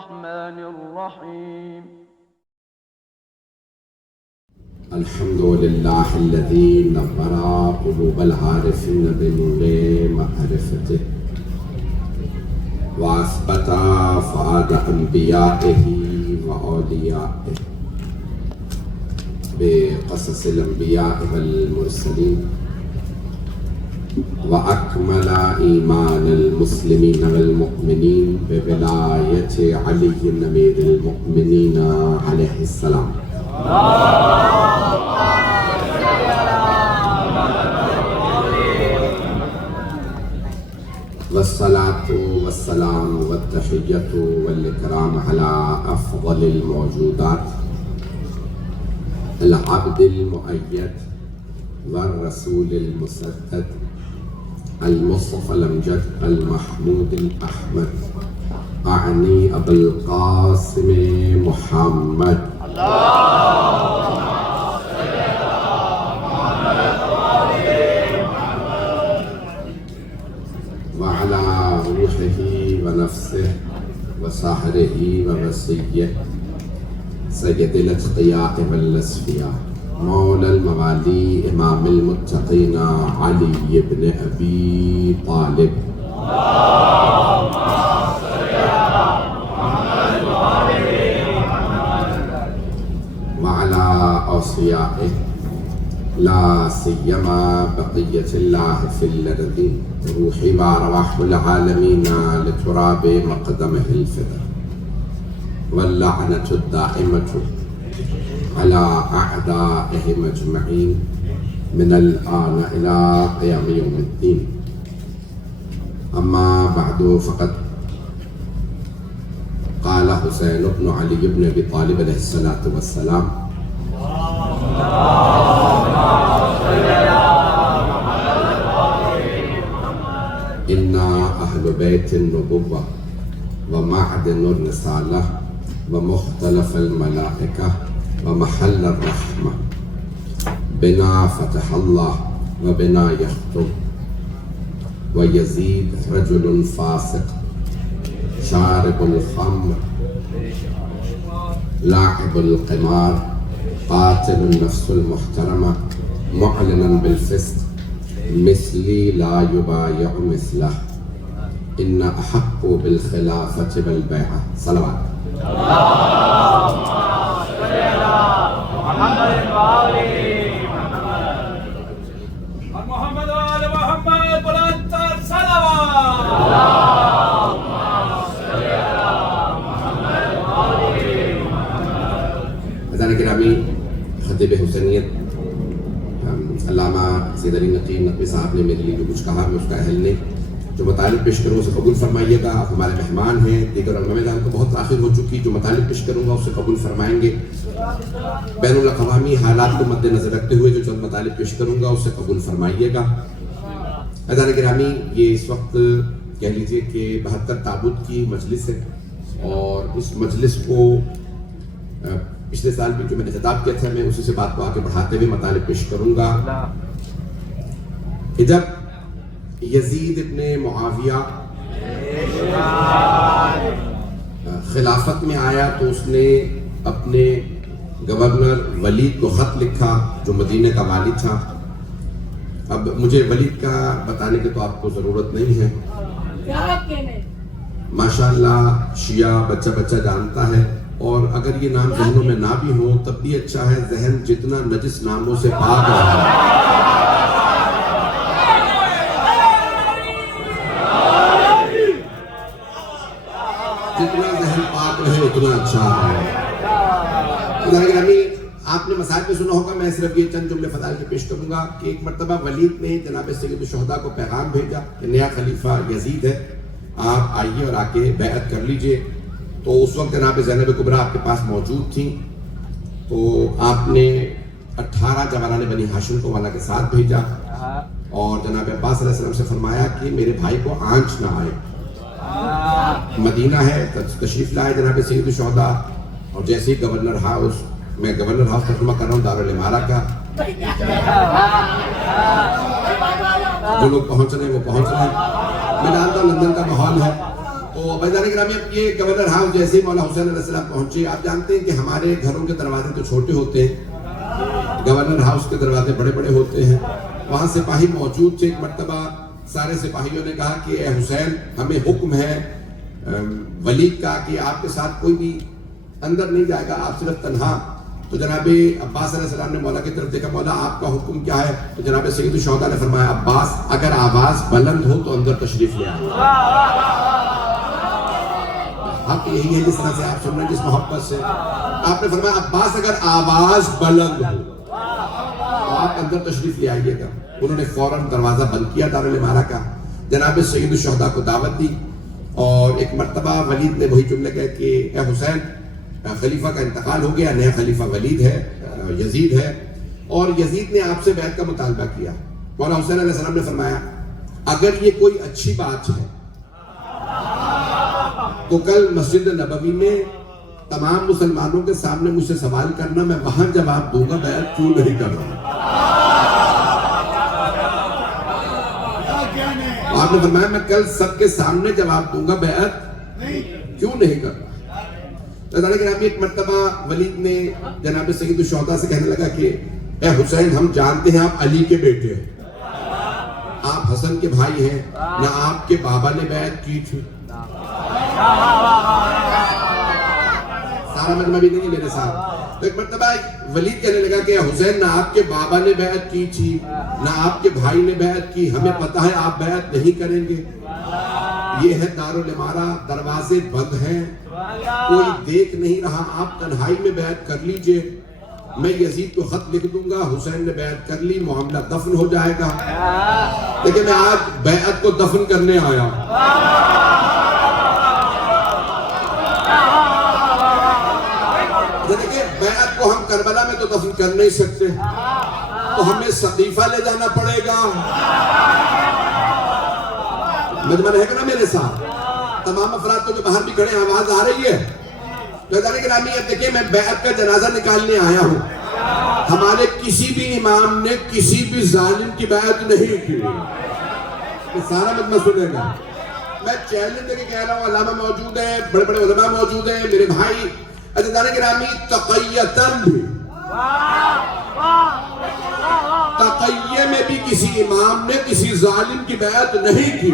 الرحمن الرحيم. الحمد لله الذي نور قلوب العارفين بنور معرفته وأثبت فؤاد أنبيائه وأوليائه بقصص الأنبياء والمرسلين وأكمل إيمان المسلمين والمؤمنين بولاية علي أمير المؤمنين عليه السلام. والصلاة والسلام والتحية والإكرام على أفضل الموجودات العبد المؤيد والرسول المسدد المصطفى الأمجد المحمود الأحمد أعني أبا القاسم محمد وعلى روحه ونفسه وسحره ووصيه سيد الأتقياء والأصفياء مولى الموالي إمام المتقين علي بن أبي طالب وعلى أوصيائه لا سيما بقية الله في الأرض روحي وأرواح العالمين لتراب مقدمه الفدر واللعنة الدائمة على أعدائهم أجمعين من الآن إلى قيام يوم الدين. أما بعد فقد قال حسين بن علي بن أبي طالب عليه الصلاة والسلام إن أهل بيت النبوة ومعدن الرسالة ومختلف الملائكة ومحل الرحمة بنا فتح الله وبنا يخطب ويزيد رجل فاسق شارب الخمر لاعب القمار قاتل النفس المحترمة معلنا بالفسق مثلي لا يبايع مثله إن أحق بالخلافة والبيعة. صلوات. محمد وآل محمد بلند صلوات. أذان گرامی خطیب حسینیت علامہ سید علی نقی نقوی صاحب نے میرے لیے جو کچھ کہا میں اس کا اہل نے جو مطالب پیش کروں اسے قبول فرمائیے گا. آپ ہمارے مہمان ہیں. دیگر علماء کو بہت تاخیر ہو چکی. جو مطالب پیش کروں گا اسے قبول فرمائیں گے. بین الاقوامی حالات کو مد نظر رکھتے ہوئے جو چند مطالب پیش کروں گا اسے قبول فرمائیے گا. عزیزان گرامی یہ اس وقت کہہ لیجئے کہ 72 تابوت کی مجلس ہے اور اس مجلس کو پچھلے سال بھی جو میں نے خطاب کیا تھا میں اسی سے بات کو آگے بڑھاتے ہوئے مطالب پیش کروں گا کہ جب یزید ابن معاویہ خلافت میں آیا تو اس نے اپنے گورنر ولید کو خط لکھا جو مدینہ کا والی تھا. اب مجھے ولید کا بتانے کی تو آپ کو ضرورت نہیں ہے. ماشاءاللہ شیعہ بچہ بچہ جانتا ہے اور اگر یہ نام ذہنوں میں نہ بھی ہوں تب بھی اچھا ہے. ذہن جتنا نجس ناموں سے پاک رہا جتنا ذہن پاک رہے اتنا اچھا ہے. آپ نے مسائل میں سنا ہوگا. میں صرف یہ چند جملے فضائل کے پیش کروں گا کہ ایک مرتبہ ولید نے جناب سید الشہداء کو پیغام بھیجا کہ نیا خلیفہ یزید ہے, آپ آئیے اور آ کے بیعت کر لیجئے. تو اس وقت جناب زینب کبریٰ آپ کے پاس موجود تھیں تو آپ نے 18 جوانان بنی ہاشم کو والا کے ساتھ بھیجا اور جناب عباس علیہ السلام سے فرمایا کہ میرے بھائی کو آنچ نہ آئے. مدینہ ہے تشریف لائے جناب سید الشہداء اور جیسے ہی گورنر ہاؤس, میں گورنر ہاؤس ترجمہ کر رہا ہوں دارالامارہ کا, جو لوگ پہنچ رہے ہیں وہ پہنچ رہے ہیں. میں جانتا ہوں لندن کا ماحول ہے تو بھائیزان گرامی، اب یہ گورنر ہاؤس جیسے ہی مولا حسین علیہ السلام پہنچے، آپ جانتے ہیں کہ ہمارے گھروں کے دروازے تو چھوٹے ہوتے ہیں، گورنر ہاؤس کے دروازے بڑے بڑے ہوتے ہیں. وہاں سپاہی موجود تھے. ایک مرتبہ سارے سپاہیوں نے کہا کہ اے حسین، ہمیں حکم ہے ولید کا کہ آپ کے ساتھ کوئی بھی اندر نہیں جائے گا، آپ صرف تنہا. تو جناب عباس علیہ السلام نے مولا کی طرف دیکھا، مولا آپ کا حکم کیا ہے؟ تو جناب سید الشہداء نے فرمایا، عباس اگر آواز بلند ہو تو اندر تشریف لے آئے. حق یہی ہے جس طرح سے آپ سن رہے ہیں، جس محبت سے آپ نے فرمایا، عباس اگر آواز بلند ہو تو آپ اندر تشریف لے آئیے گا. انہوں نے فوراً دروازہ بند کیا دارالامارہ کا. جناب سید الشہداء کو دعوت دی، اور ایک مرتبہ ولید نے وہی جملے کہا کہ اے حسین، خلیفہ کا انتقال ہو گیا، نیا خلیفہ ولید ہے، یزید ہے، اور یزید نے آپ سے بیعت کا مطالبہ کیا. مولا حسین علیہ السلام نے فرمایا، اگر یہ کوئی اچھی بات ہے تو کل مسجد نبوی میں تمام مسلمانوں کے سامنے مجھ سے سوال کرنا، میں وہاں جواب دوں گا بیعت کیوں نہیں کر رہا. آپ نے فرمایا، میں کل سب کے سامنے جواب دوں گا بیعت کیوں نہیں کر رہا. ایک مرتبہ ولید نے جناب سید الشہداء سے کہنے لگا کہ اے حسین، ہم جانتے ہیں آپ علی کے بیٹے ہیں، آپ حسن کے بھائی ہیں، نہ آپ کے بابا نے بیعت کی تھی. سارا مجمع بھی نہیں میرے ساتھ. تو ایک مرتبہ ولید کہنے لگا کہ حسین، نہ آپ کے بابا نے بیعت کی تھی، نہ آپ کے بھائی نے بیعت کی، ہمیں پتہ ہے آپ بیعت نہیں کریں گے. یہ ہے دارالامارہ، دروازے بند ہیں، کوئی دیکھ نہیں رہا، آپ تنہائی میں بیعت کر لیجئے. میں یزید کو خط لکھ دوں گا، حسین نے بیعت کر لی، معاملہ دفن ہو جائے گا. لیکن میں آج بیعت کو دفن کرنے آیا. دیکھیں، بیعت کو ہم کربلا میں تو دفن کر نہیں سکتے، تو ہمیں سقیفہ لے جانا پڑے گا. مجمع ہے کہ نا میرے ساتھ؟ تمام افراد کو جو باہر بھی کھڑے، آواز آ رہی ہے؟ گرامی، اب دیکھیں، میں بیعت کا جنازہ نکالنے آیا ہوں. ہمارے کسی بھی امام نے کسی بھی ظالم کی بیعت نہیں کی. سارا مجمع سنے گا. میں چیلنج دے کے کہہ رہا ہوں، علامہ موجود ہیں، بڑے بڑے علماء موجود ہیں، میرے بھائی. گرامی، تقیتاً بھی، تقیہ میں بھی کسی امام نے کسی ظالم کی بیعت نہیں کی.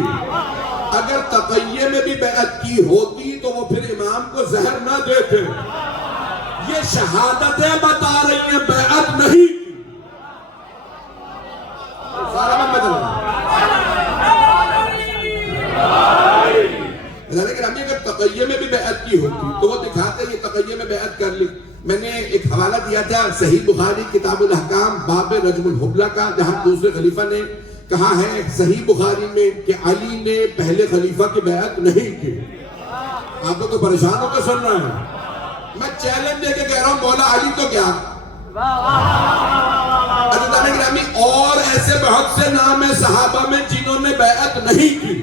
اگر تقیہ میں بھی بیعت کی ہوتی تو وہ پھر امام کو زہر نہ دیتے. یہ شہادتیں بتا رہی ہیں، بیعت نہیں کی. سارا من بدل رہا. اگر تقیہ میں بھی بیعت کی ہوتی تو وہ دکھاتے یہ تقیہ میں بیعت کر لی. میں نے ایک حوالہ دیا تھا صحیح بخاری کتاب الاحکام باب رجم الحبلہ کا، جہاں دوسرے خلیفہ نے کہا ہے صحیح بخاری میں کہ علی نے پہلے خلیفہ کی بیعت نہیں کی. آپ لوگ تو پریشان ہو کے سن رہے ہیں. میں چیلنج دے کے کہہ رہا ہوں، مولا علی تو کیا، گرامی، اور ایسے بہت سے نام ہیں صحابہ میں جنہوں نے بیعت نہیں کی.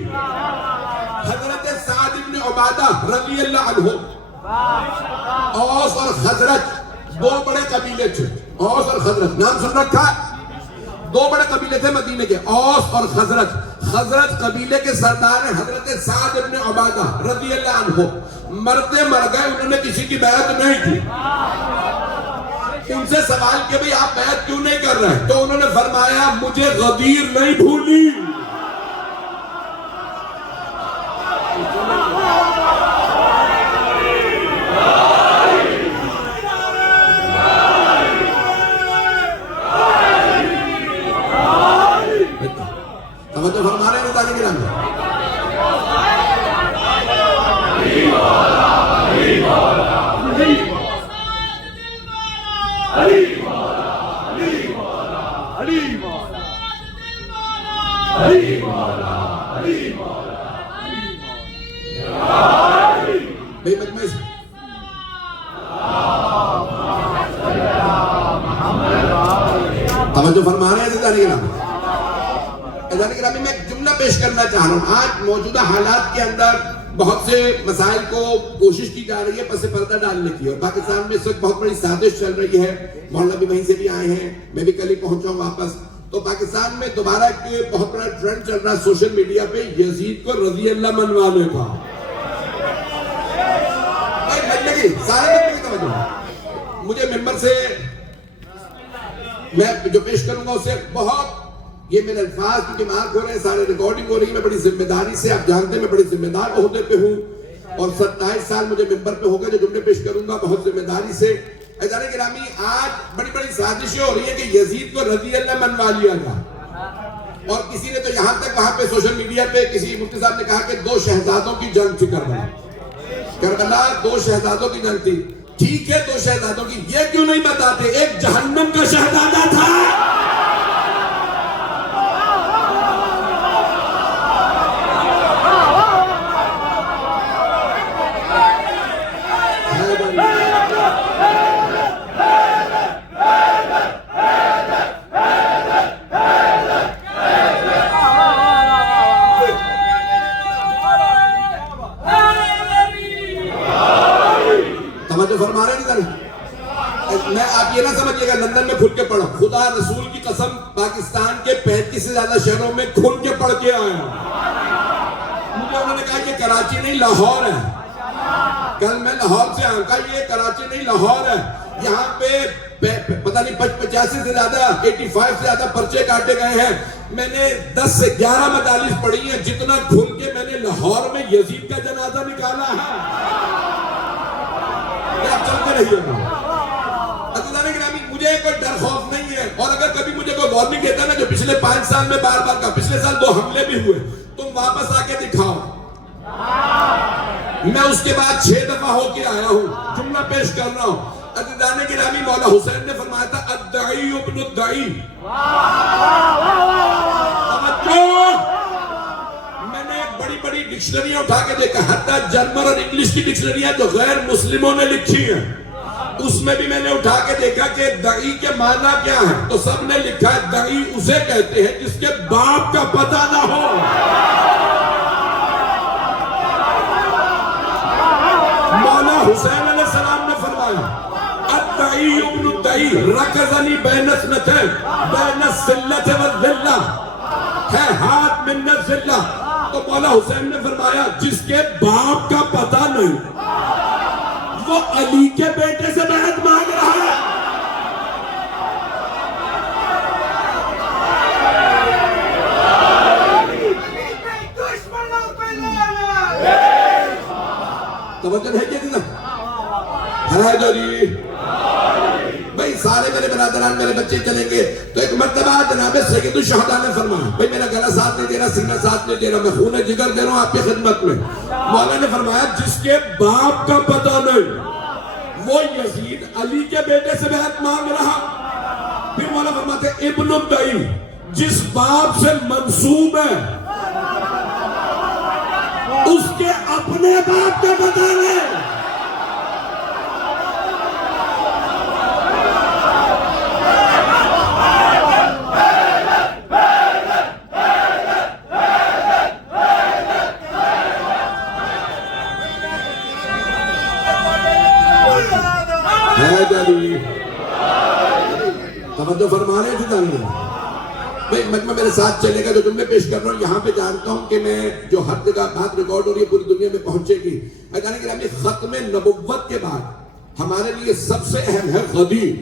حضرت سعد بن عبادہ رضی اللہ عنہ، اوس اور خزرج دو بڑے قبیلے تھے. اوس اور خزرج نام سن رکھا ہے؟ دو بڑے قبیلے تھے مدینے کے، اوس اور خزرج. خزرج قبیلے کے سردار ہیں حضرت سعد بن عبادہ رضی اللہ عنہ. مرتے مر گئے، انہوں نے کسی کی بیعت نہیں کی. ان سے سوال کہ بھئی آپ بیعت کیوں نہیں کر رہے؟ تو انہوں نے فرمایا، مجھے غدیر نہیں بھولی. تو فرما رہے ہیں تعلیم گرامی. بھائی مجمع سے توجہ فرما رہے ہیں تعلیم گرامی. گرامی، میں ایک جملہ پیش کرنا چاہ رہا ہوں. آج موجودہ حالات کے اندر بہت سے مسائل کو کوشش کی جا رہی ہے پس پردہ ڈالنے کی، اور پاکستان میں اس وقت بہت بڑی سازش چل رہی ہے. مولانا بھی وہیں سے بھی آئے ہیں، میں بھی کل ہی پہنچا ہوں واپس. تو پاکستان میں دوبارہ ایک بہت بڑا ٹرینڈ چل رہا ہے سوشل میڈیا پہ، یزید کو رضی اللہ منوانے کا. سارے ممبر کی توجہ. مجھے ممبر سے میں جو پیش کروں گا اسے بہت یہ میرے الفاظ کی دماغ ہو رہے ہیں, سارے ریکارڈنگ ہو رہی ہے. میں بڑی ذمہ داری سے, آپ جانتے ہیں میں بڑی ذمہ دار عہدے پہ ہوں اور 27 سال مجھے ممبر پہ ہوگا. جو جملے پیش کروں گا بہت ذمہ داری سے. عزیزان گرامی, آج بڑی بڑی سازشیں ہو رہی ہیں کہ یزید کو رضی اللہ منوا لیا گیا, اور کسی نے تو یہاں تک وہاں پہ سوشل میڈیا پہ کسی مفتی صاحب نے کہا کہ 2 شہزادوں کی جنگ تھی کربلا 2 شہزادوں کی جنگ تھی. ٹھیک ہے 2 شہزادوں کی, یہ کیوں نہیں بتاتے ایک جہنم کا شہزادہ تھا. فرما رہے نہیں, میں آپ یہ نہ سمجھیے گا لندن میں کھل کے پڑھا, خدا رسول کی قسم پاکستان کے 35 سے زیادہ شہروں میں کھل کے پڑھ کے آیا ہوں. مجھے انہوں نے کہا کہ کراچی نہیں لاہور ہے. کل میں لاہور سے آیا, کہا یہ کراچی نہیں لاہور ہے. یہاں پہ پتہ نہیں 85 سے زیادہ 85 سے زیادہ پرچے کاٹے گئے ہیں. میں نے 10 سے 11 مدارس پڑھی ہیں. جتنا کھل کے میں نے لاہور میں یزید کا جنازہ نکالا ہے. آپ چلتے رہیے گا. عزیزان گرامی, مجھے کوئی ڈر خوف نہیں ہے, اور اگر کبھی مجھے کوئی وارننگ دیتا نا جو پچھلے 5 سال میں بار بار کا, پچھلے سال 2 حملے بھی ہوئے, تم واپس آ کے دکھاؤ. میں اس کے بعد 6 دفعہ ہو کے آیا ہوں, جملہ پیش کر رہا ہوں. عزیزان گرامی, مولا حسین نے فرمایا تھا الدعی ابن الدعی. میں نے بڑی بڑی ڈکشنریاں اٹھا کے دیکھا, حتیٰ جرمن اور انگلش کی ڈکشنریاں جو غیر مسلموں نے لکھی ہیں, اس میں بھی میں نے اٹھا کے دیکھا کہ دعی کے معنی کیا ہے. تو سب نے لکھا ہے دعی اسے کہتے ہیں جس کے باپ کا پتہ نہ ہو. مولا حسین علیہ السلام نے فرمایا الدعی ابن الدعی رکزنی بین اثنتین بین الذلۃ والذلہ ہے ہاتھ من الذلہ. تو مولا حسین نے فرمایا جس کے باپ کا پتہ نہیں وہ علی کے بیٹے سے بیعت مانگ رہا ہے. توجہ ہے کیا دینا ہے جو جی بھائی, سارے میرے برادران میرے بچے چلیں گے. تو ایک مرتبہ جناب سید الشہداء نے فرمایا, بھائی میرا گلا ساتھ نہیں دے رہا, سینہ ساتھ نہیں دے رہا, میں خون جگر دے رہا ہوں آپ کی خدمت میں. مولا نے فرمایا جس کے باپ کا پتہ نہیں وہ یزید علی کے بیٹے سے بیعت مانگ رہا. پھر مولا فرماتے ابن الدعی جس باپ سے منسوب ہے اس کے اپنے باپ کا پتہ نہیں. توجہ فرما رہے تھے جانتے بھائی, مجمع میرے ساتھ چلے گا. جو جملے پیش کر رہا ہوں یہاں پہ جانتا ہوں کہ میں جو ہر جگہ بات ریکارڈ ہو رہی ہے پوری دنیا میں پہنچے گی. عزیزان گرامی, ختم نبوت کے بعد ہمارے لیے سب سے اہم ہے غدیر.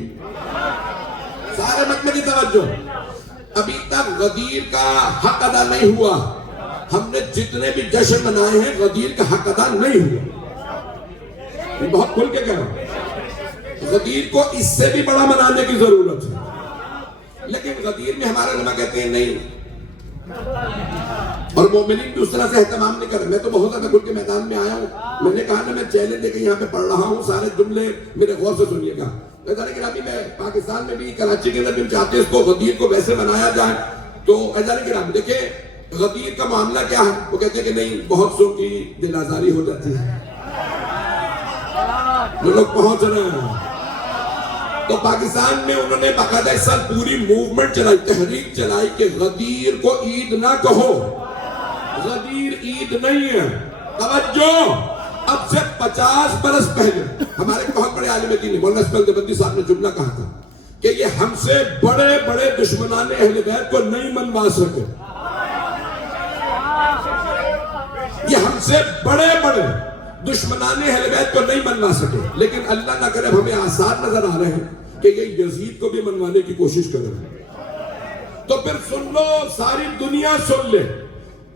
سارے مجمع کی توجہ, ابھی تک غدیر کا حق ادا نہیں ہوا. ہم نے جتنے بھی جشن منائے ہیں غدیر کا حق ادا نہیں ہوا. بہت کھل کے کہہ رہا ہوں, غدیر کو اس سے بھی بڑا منانے کی ضرورت ہے. لیکن غدیر میں ہمارے علماء کہتے ہیں نہیں, اور مومنین بھی اس طرح سے اہتمام نہیں کر رہے. میں تو بہت زیادہ کھل کے میدان میں آیا ہوں. میں نے کہا نا میں چیلنج دے کے یہاں پہ پڑھ رہا ہوں, سارے جملے میرے غور سے سنیے گا. گرامی, میں پاکستان میں بھی کراچی کے اندر بھی چاہتے ہیں اس کو غدیر کو ویسے منایا جائے. تو گرامی دیکھیں غدیر کا معاملہ کیا ہے. وہ کہتے ہیں کہ نہیں, بہت سو کی دل آزاری ہو جاتی ہے, جو لوگ پہنچ رہے ہیں. تو پاکستان میں انہوں نے باقاعدہ اس سال پوری موومنٹ چلائی, تحریک چلائی کہ غدیر کو عید نہ کہو. غدیر عید نہیں ہے. توجہ, اب سے 50 برس پہلے ہمارے بہت بڑے عالم دین مولانا اسماعیل دیوبندی صاحب نے جملہ کہا تھا کہ یہ ہم سے بڑے بڑے دشمنان اہل بیت کو نہیں منوا سکے. یہ ہم سے بڑے بڑے دشمنان اہل بیت کو نہیں منوا سکے، لیکن اللہ نہ کرے ہمیں آثار نظر آ رہے ہیں کہ یہ یزید کو بھی منوانے کی کوشش کر رہے ہیں۔ تو پھر سن لو، ساری دنیا سن لے،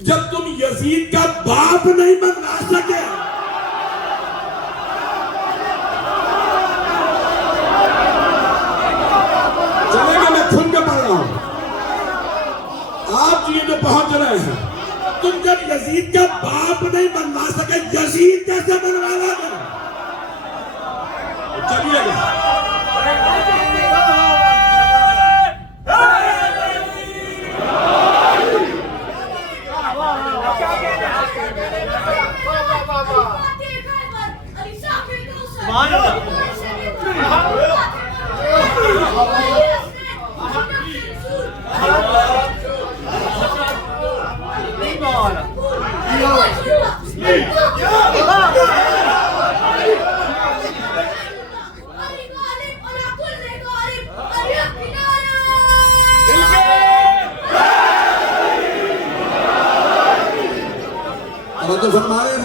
جب تم یزید کا باپ نہیں منوا سکے، چلے گا میں کھل کے پڑھ رہا ہوں، آپ یہ جو پہنچ رہے ہیں، تم جب یزید کا باپ نہیں منوا سکے، یزید کیسے منوانا ہے؟ چلیے گا تو فرما رہے ہیں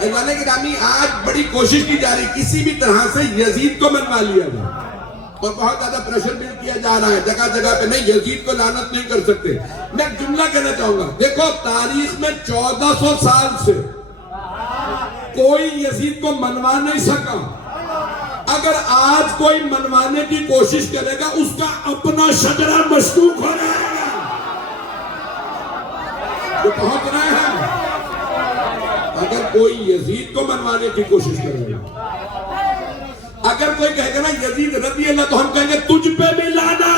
اللہ کے نامی، آج بڑی کوشش کی جا رہی کسی بھی طرح سے یزید کو منوا لیا جائے، اور بہت زیادہ پریشر بلڈ کیا جا رہا ہے جگہ جگہ پہ، نہیں یزید کو لعنت نہیں کر سکتے۔ میں ایک جملہ کہنا چاہوں گا، دیکھو تاریخ میں 1400 سال سے کوئی یزید کو منوا نہیں سکا، اگر آج کوئی منوانے کی کوشش کرے گا اس کا اپنا شجرہ مشکوک ہو جائے گا۔ جو پہنچ رہے ہیں، اگر کوئی یزید کو منوانے کی کوشش کرے گا، اگر کوئی کہے گا نا یزید رضی اللہ، تو ہم کہیں گے تجھ پہ بھی لانا۔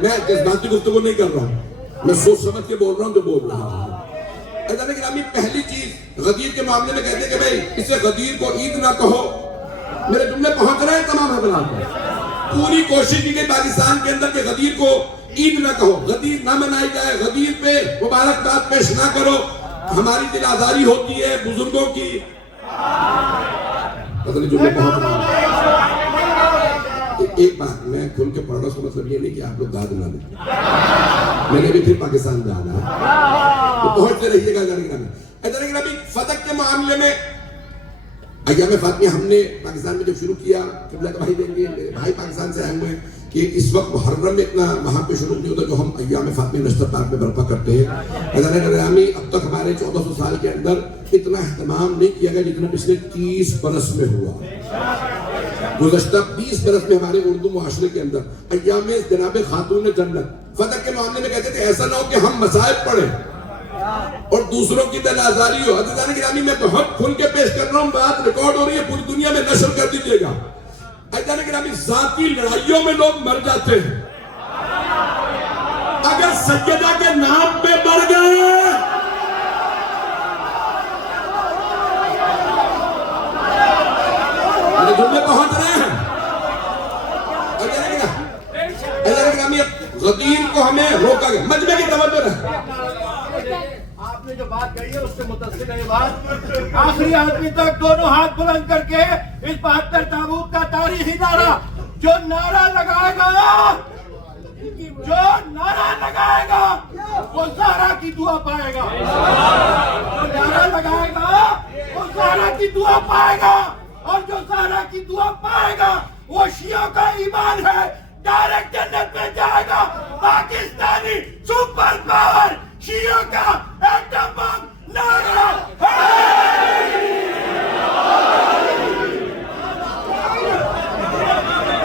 میں جذباتی گفتگو نہیں کر رہا ہوں، میں سوچ سمجھ کے بول رہا ہوں جو بول رہا ہوں۔ عزیزان گرامی، پہلی چیز غدیر کے معاملے میں کہتے ہیں کہ بھائی اسے غدیر کو عید نہ کہو۔ میرے جملے پہنچ رہے ہیں تمام حضرات کو؟ پوری کوشش کی گئی پاکستان کے اندر کہ غدیر کو عید نہ کہو، غدیر نہ منائی جائے، غدیر پہ مبارکباد پیش نہ کرو، ہماری دل آزاری ہوتی ہے بزرگوں کی۔ پتہ نہیں جملے پہنچ رہے ہیں۔ ایک بات میں کھل کے پڑھ رہا ہوں، اس کا مطلب یہ نہیں کہ آپ لوگ داد نہ دیں، میں نے بھی پھر پاکستان جانا ہے، تو پہنچتے رہیے گا۔ فتح کے معاملے میں ایام فاطمیہ ہم نے پاکستان میں جب شروع کیا، قبلہ کا بھائی دیں گے، میرے بھائی پاکستان سے آئے ہوئے ہیں کہ اس وقت محرم میں اتنا وہاں پہ شروع نہیں ہوتا جو ہم ایام فاطمیہ نشتر پارک میں برپا کرتے ہیں۔ اب تک ہمارے 1400 سال کے اندر اتنا اہتمام نہیں کیا گیا جتنا پچھلے 30 برس میں ہوا۔ گزشتہ 20 برس میں ہمارے اردو معاشرے کے اندر ایام جناب خاتون جنت فتح کے معاملے میں کہتے تھے ایسا نہ ہو کہ ہم مصائب پڑھیں اور دوسروں کی دل آزاری ہو۔ عزیزان گرامی، میں بہت کھل کے پیش کر رہا ہوں، بات ریکارڈ ہو رہی ہے، پوری دنیا میں نشر کر دیجیے گا۔ عزیزان گرامی، ذاتی لڑائیوں میں لوگ مر جاتے ہیں، اگر سیدہ کے نام پہ مر گئے میرے جملے پہنچ رہے ہیں۔ عزیزان گرامی، غدیر کو ہمیں روکا گیا۔ مجمع کی توجہ رہے، آپ نے جو بات کہی ہے اس سے متصل ہے بات۔ آخری آدمی تک دونوں ہاتھ بلند کر کے اس 72 تابوت کا تاریخی نعرہ جو نعرہ لگائے گا، وہ زہرا کی دعا پائے گا۔ جو نعرہ لگائے گا وہ زہرا کی دعا پائے گا، اور جو زہرا کی دعا پائے گا وہ شیعوں کا ایمان ہے، ڈائریکٹ جنت میں جائے گا۔ پاکستانی سپر پاور شیعوں کا ایٹم بم نعرہ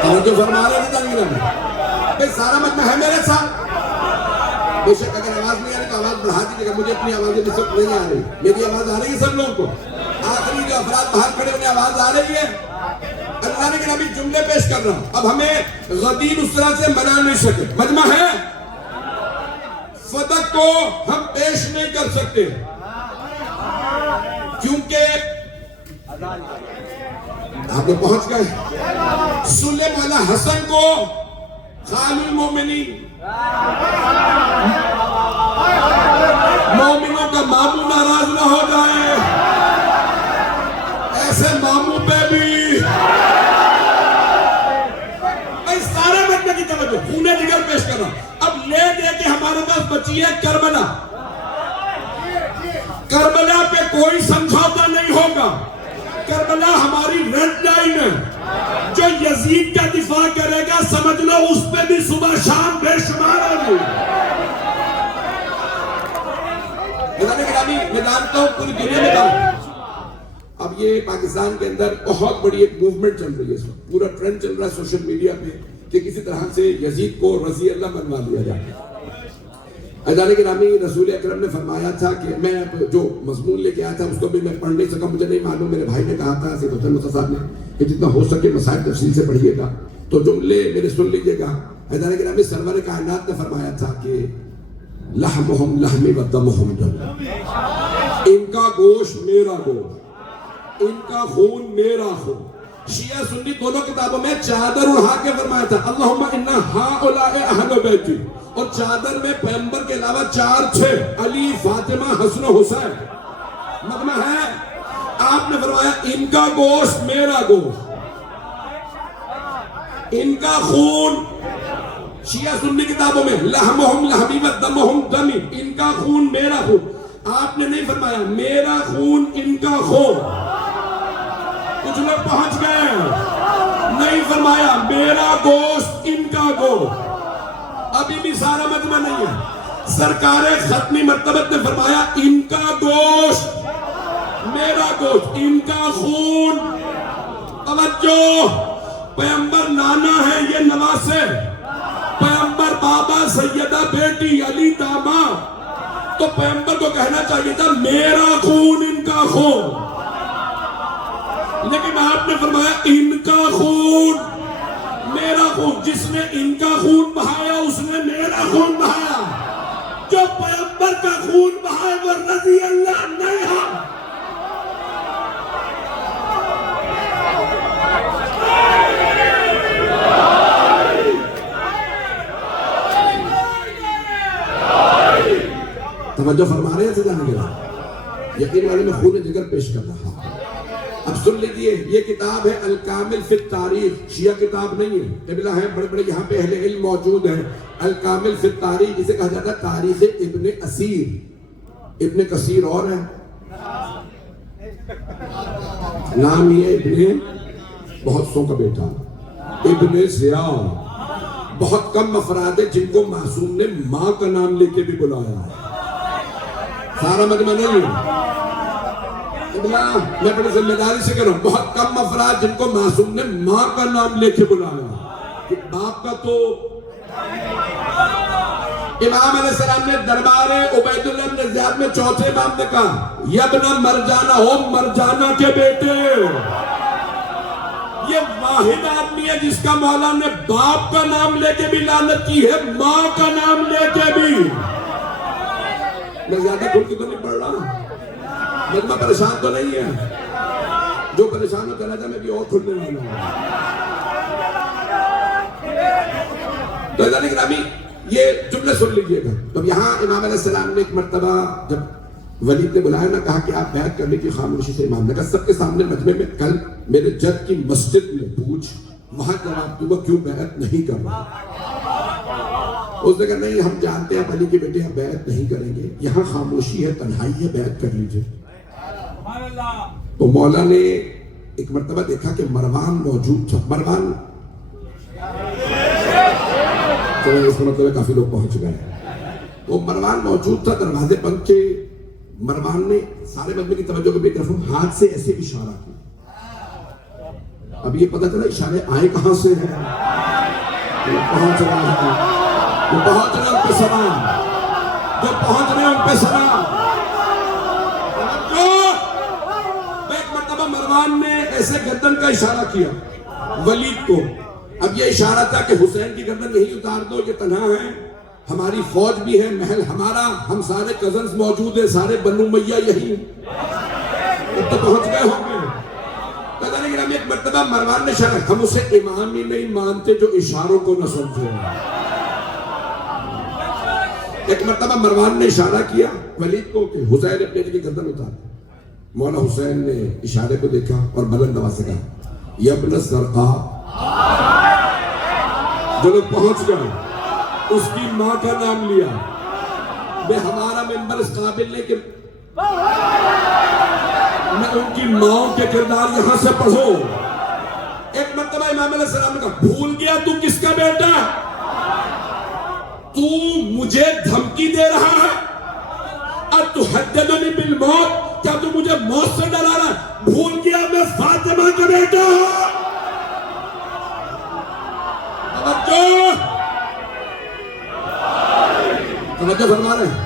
توجہ فرما رہے ہیں تنگیرہ میں بھئی سارا مجمع ہے میرے ساتھ۔ بے شک اگر آواز نہیں آ رہی تو آواز بڑھا دیجیے گا، مجھے اپنی آوازیں اس وقت نہیں آ رہی، میری آواز آ رہی ہے سب لوگوں کو؟ آخری جو افراد باہر کھڑے انہیں آواز آ رہی ہے؟ اللہ نے کہا جملے پیش کر رہا ہوں، اب ہمیں غدیر اس طرح سے منا نہیں سکے۔ مجمع ہے، فتح کو ہم پیش نہیں کر سکتے کیونکہ آپ لوگ پہنچ گئے۔ سلح مولا حسن کو خال المومنین، مومنوں کا ماموں ناراض نہ ہو جائے، ایسے ماموں پہ بھی سارے مجمع کی توجہ خون جگر پیش کرنا۔ اب لے دے کے ہم بچی ہے کربلا. کربلا پہ کوئی سمجھوتا نہیں ہوگا. کربلا ہماری ریڈ لائن ہے. جو یزید کا دفاع کرے گا سمجھ لو اس پہ بھی صبح شام بے شمار آگئی. میں جانتا ہوں پوری دنیا میں بات. اب یہ پاکستان کے اندر بہت بڑی ایک موومنٹ چل رہی ہے. اس وقت پورا ٹرینڈ چل رہا ہے سوشل میڈیا پہ کہ کسی طرح سے یزید کو رضی اللہ بنوا دیا جائے. عزیزان گرامی، رسول اکرم نے فرمایا تھا کہ میں جو مضمون لے کے آیا تھا اس کو بھی میں پڑھ نہیں سکا، مجھے نہیں معلوم. میرے بھائی نے کہا تھا سید حسین مصطفیٰ صاحب نے کہ جتنا ہو سکے مسائل تفصیل سے پڑھیے گا، تو جملے میرے سن لیجیے گا. عزیزان گرامی، سرور کائنات نے فرمایا تھا کہ لحمہم لحمی و دمہم دم، ان کا گوشت میرا گوشت، ان کا خون میرا خون. شیعہ سنی دونوں کتابوں میں چادر اڑھا کے فرمایا تھا اللہم انا ہؤلاء اہل بیتی، اور چادر میں پیغمبر کے علاوہ 4 تھے، علی، فاطمہ، حسن و حسین. مقامہ ہے آپ نے فرمایا ان کا گوشت میرا گوشت، ان کا خون. شیعہ سنی کتابوں میں لحمہم لحمی و دمہم دمی، ان کا خون میرا خون. آپ نے نہیں فرمایا میرا خون ان کا خون. کچھ لوگ پہنچ گئے. نہیں فرمایا میرا گوشت ان کا گوشت. ابھی بھی سارا مجمع نہیں ہے. سرکار ختمی مرتبت نے فرمایا ان کا گوشت میرا گوشت، ان کا خون. توجہ، پیغمبر نانا ہے، یہ نواسے. پیغمبر بابا، سیدہ بیٹی، علی داماد. تو پیغمبر کو کہنا چاہیے تھا میرا خون ان کا خون، لیکن آپ نے فرمایا ان کا خون میرا خون. جس نے ان کا خون بہایا اس نے میرا خون بہایا. جو پیغمبر کا خون بہائے وہ رضی اللہ نہیں ہے. توجہ فرما رہے ہیں جانے گا. یقین والے میں خون جگر پیش کر رہا. اب سن لیجئے، یہ کتاب ہے الکامل فی التاریخ. شیعہ کتاب نہیں ہے. قبلہ ہیں بڑے بڑے یہاں پہ اہل علم موجود ہیں. الکامل فی التاریخ جسے کہا جاتا ہے تاریخ ابن اسیر. ابن کثیر اور ہے، نام ہی ہے ابن، بہت سو کا بیٹا ابن زیاد. بہت کم افراد ہیں جن کو معصوم نے ماں کا نام لے کے بھی بلایا ہے. سارا مجمع نہیں ہے. میں بڑی ذمہ داری سے کہہ رہا ہوں، بہت کم افراد جن کو معصوم نے ماں کا نام لے کے بلایا. باپ کا تو امام علیہ السلام نے دربار عبید اللہ بن زیاد میں چوتھے امام نے کہا یبن مرجانہ، ہو مرجانہ کے بیٹے. یہ واحد آدمی ہے جس کا مولا نے باپ کا نام لے کے بھی لعنت کی ہے، ماں کا نام لے کے بھی. میں زیادہ کھل کے تو نہیں پڑھ رہا، مجمع پریشان تو نہیں ہے. جو پریشان ہو کہنا تھا میں بھی اور کھلنے والا ہوں. تو عزیزان گرامی، یہ جملے سن لیجئے گا. تو یہاں امام علیہ السلام نے ایک مرتبہ جب ولید نے بلایا نہ، کہا کہ آپ بیعت کرنے کی خاموشی سے امام نے کہا سب کے سامنے مجمع میں کل میرے جد کی مسجد میں پوچھ، وہاں جواب دوں گا کیوں بیعت نہیں کر رہا. اس نے کہا نہیں ہم جانتے ہیں علی کے بیٹے ہم بیعت نہیں کریں گے، یہاں خاموشی ہے، تنہائی ہے، بیعت کر لیجئے. تو مولا نے ایک مرتبہ دیکھا کہ مروان موجود تھا. مروان تو اس کا مطلب کافی لوگ پہنچ گئے. وہ مروان موجود تھا، دروازے بند تھے. مروان نے سارے مجمع کی توجہ کو بے طرف ہاتھ سے ایسے اشارہ کیا. اب یہ پتہ چلا اشارے آئے کہاں سے ہیں. وہ پہنچ رہا ہے، وہ پہنچ رہے ان پہ سلام، جو پہنچ رہے ان پہ سلام. ایک مرتبہ مروان نے ایسے گردن کا اشارہ کیا ولید کو. اب یہ اشارہ تھا کہ حسین کی گردن یہی اتار دو، یہ تنہا ہے، ہماری فوج بھی ہے، محل ہمارا، ہم سارے کزنز موجود ہیں، سارے بنو امیہ یہی اب تو پہنچ گئے ہوں گے. لیکن ایک مرتبہ مروان نے اشارہ، ہم اسے امام ہی نہیں مانتے جو اشاروں کو نہ سمجھے. ایک مرتبہ مروان نے اشارہ کیا ولید کو کہ حسین اپنے کی گردن اتار. مولا حسین نے اشارے کو دیکھا اور بلند آواز سے کہا یبن الزرقاء. جو لوگ پہنچ گئے اس کی ماں کا نام لیا. میں ہمارا ممبر اس قابل نہیں کہ میں ان کی ماں کے کردار یہاں سے پڑھوں. ایک مرتبہ امام علیہ السلام نے کہا بھول گیا تو کس کا بیٹا ہے؟ تو مجھے دھمکی دے رہا ہے؟ اتحدثنی بالموت، کیا تو مجھے موت سے ڈرا رہا ہے؟ بھول گیا میں فاطمہ کا بیٹا ہوں. توجہ فرما رہے ہیں.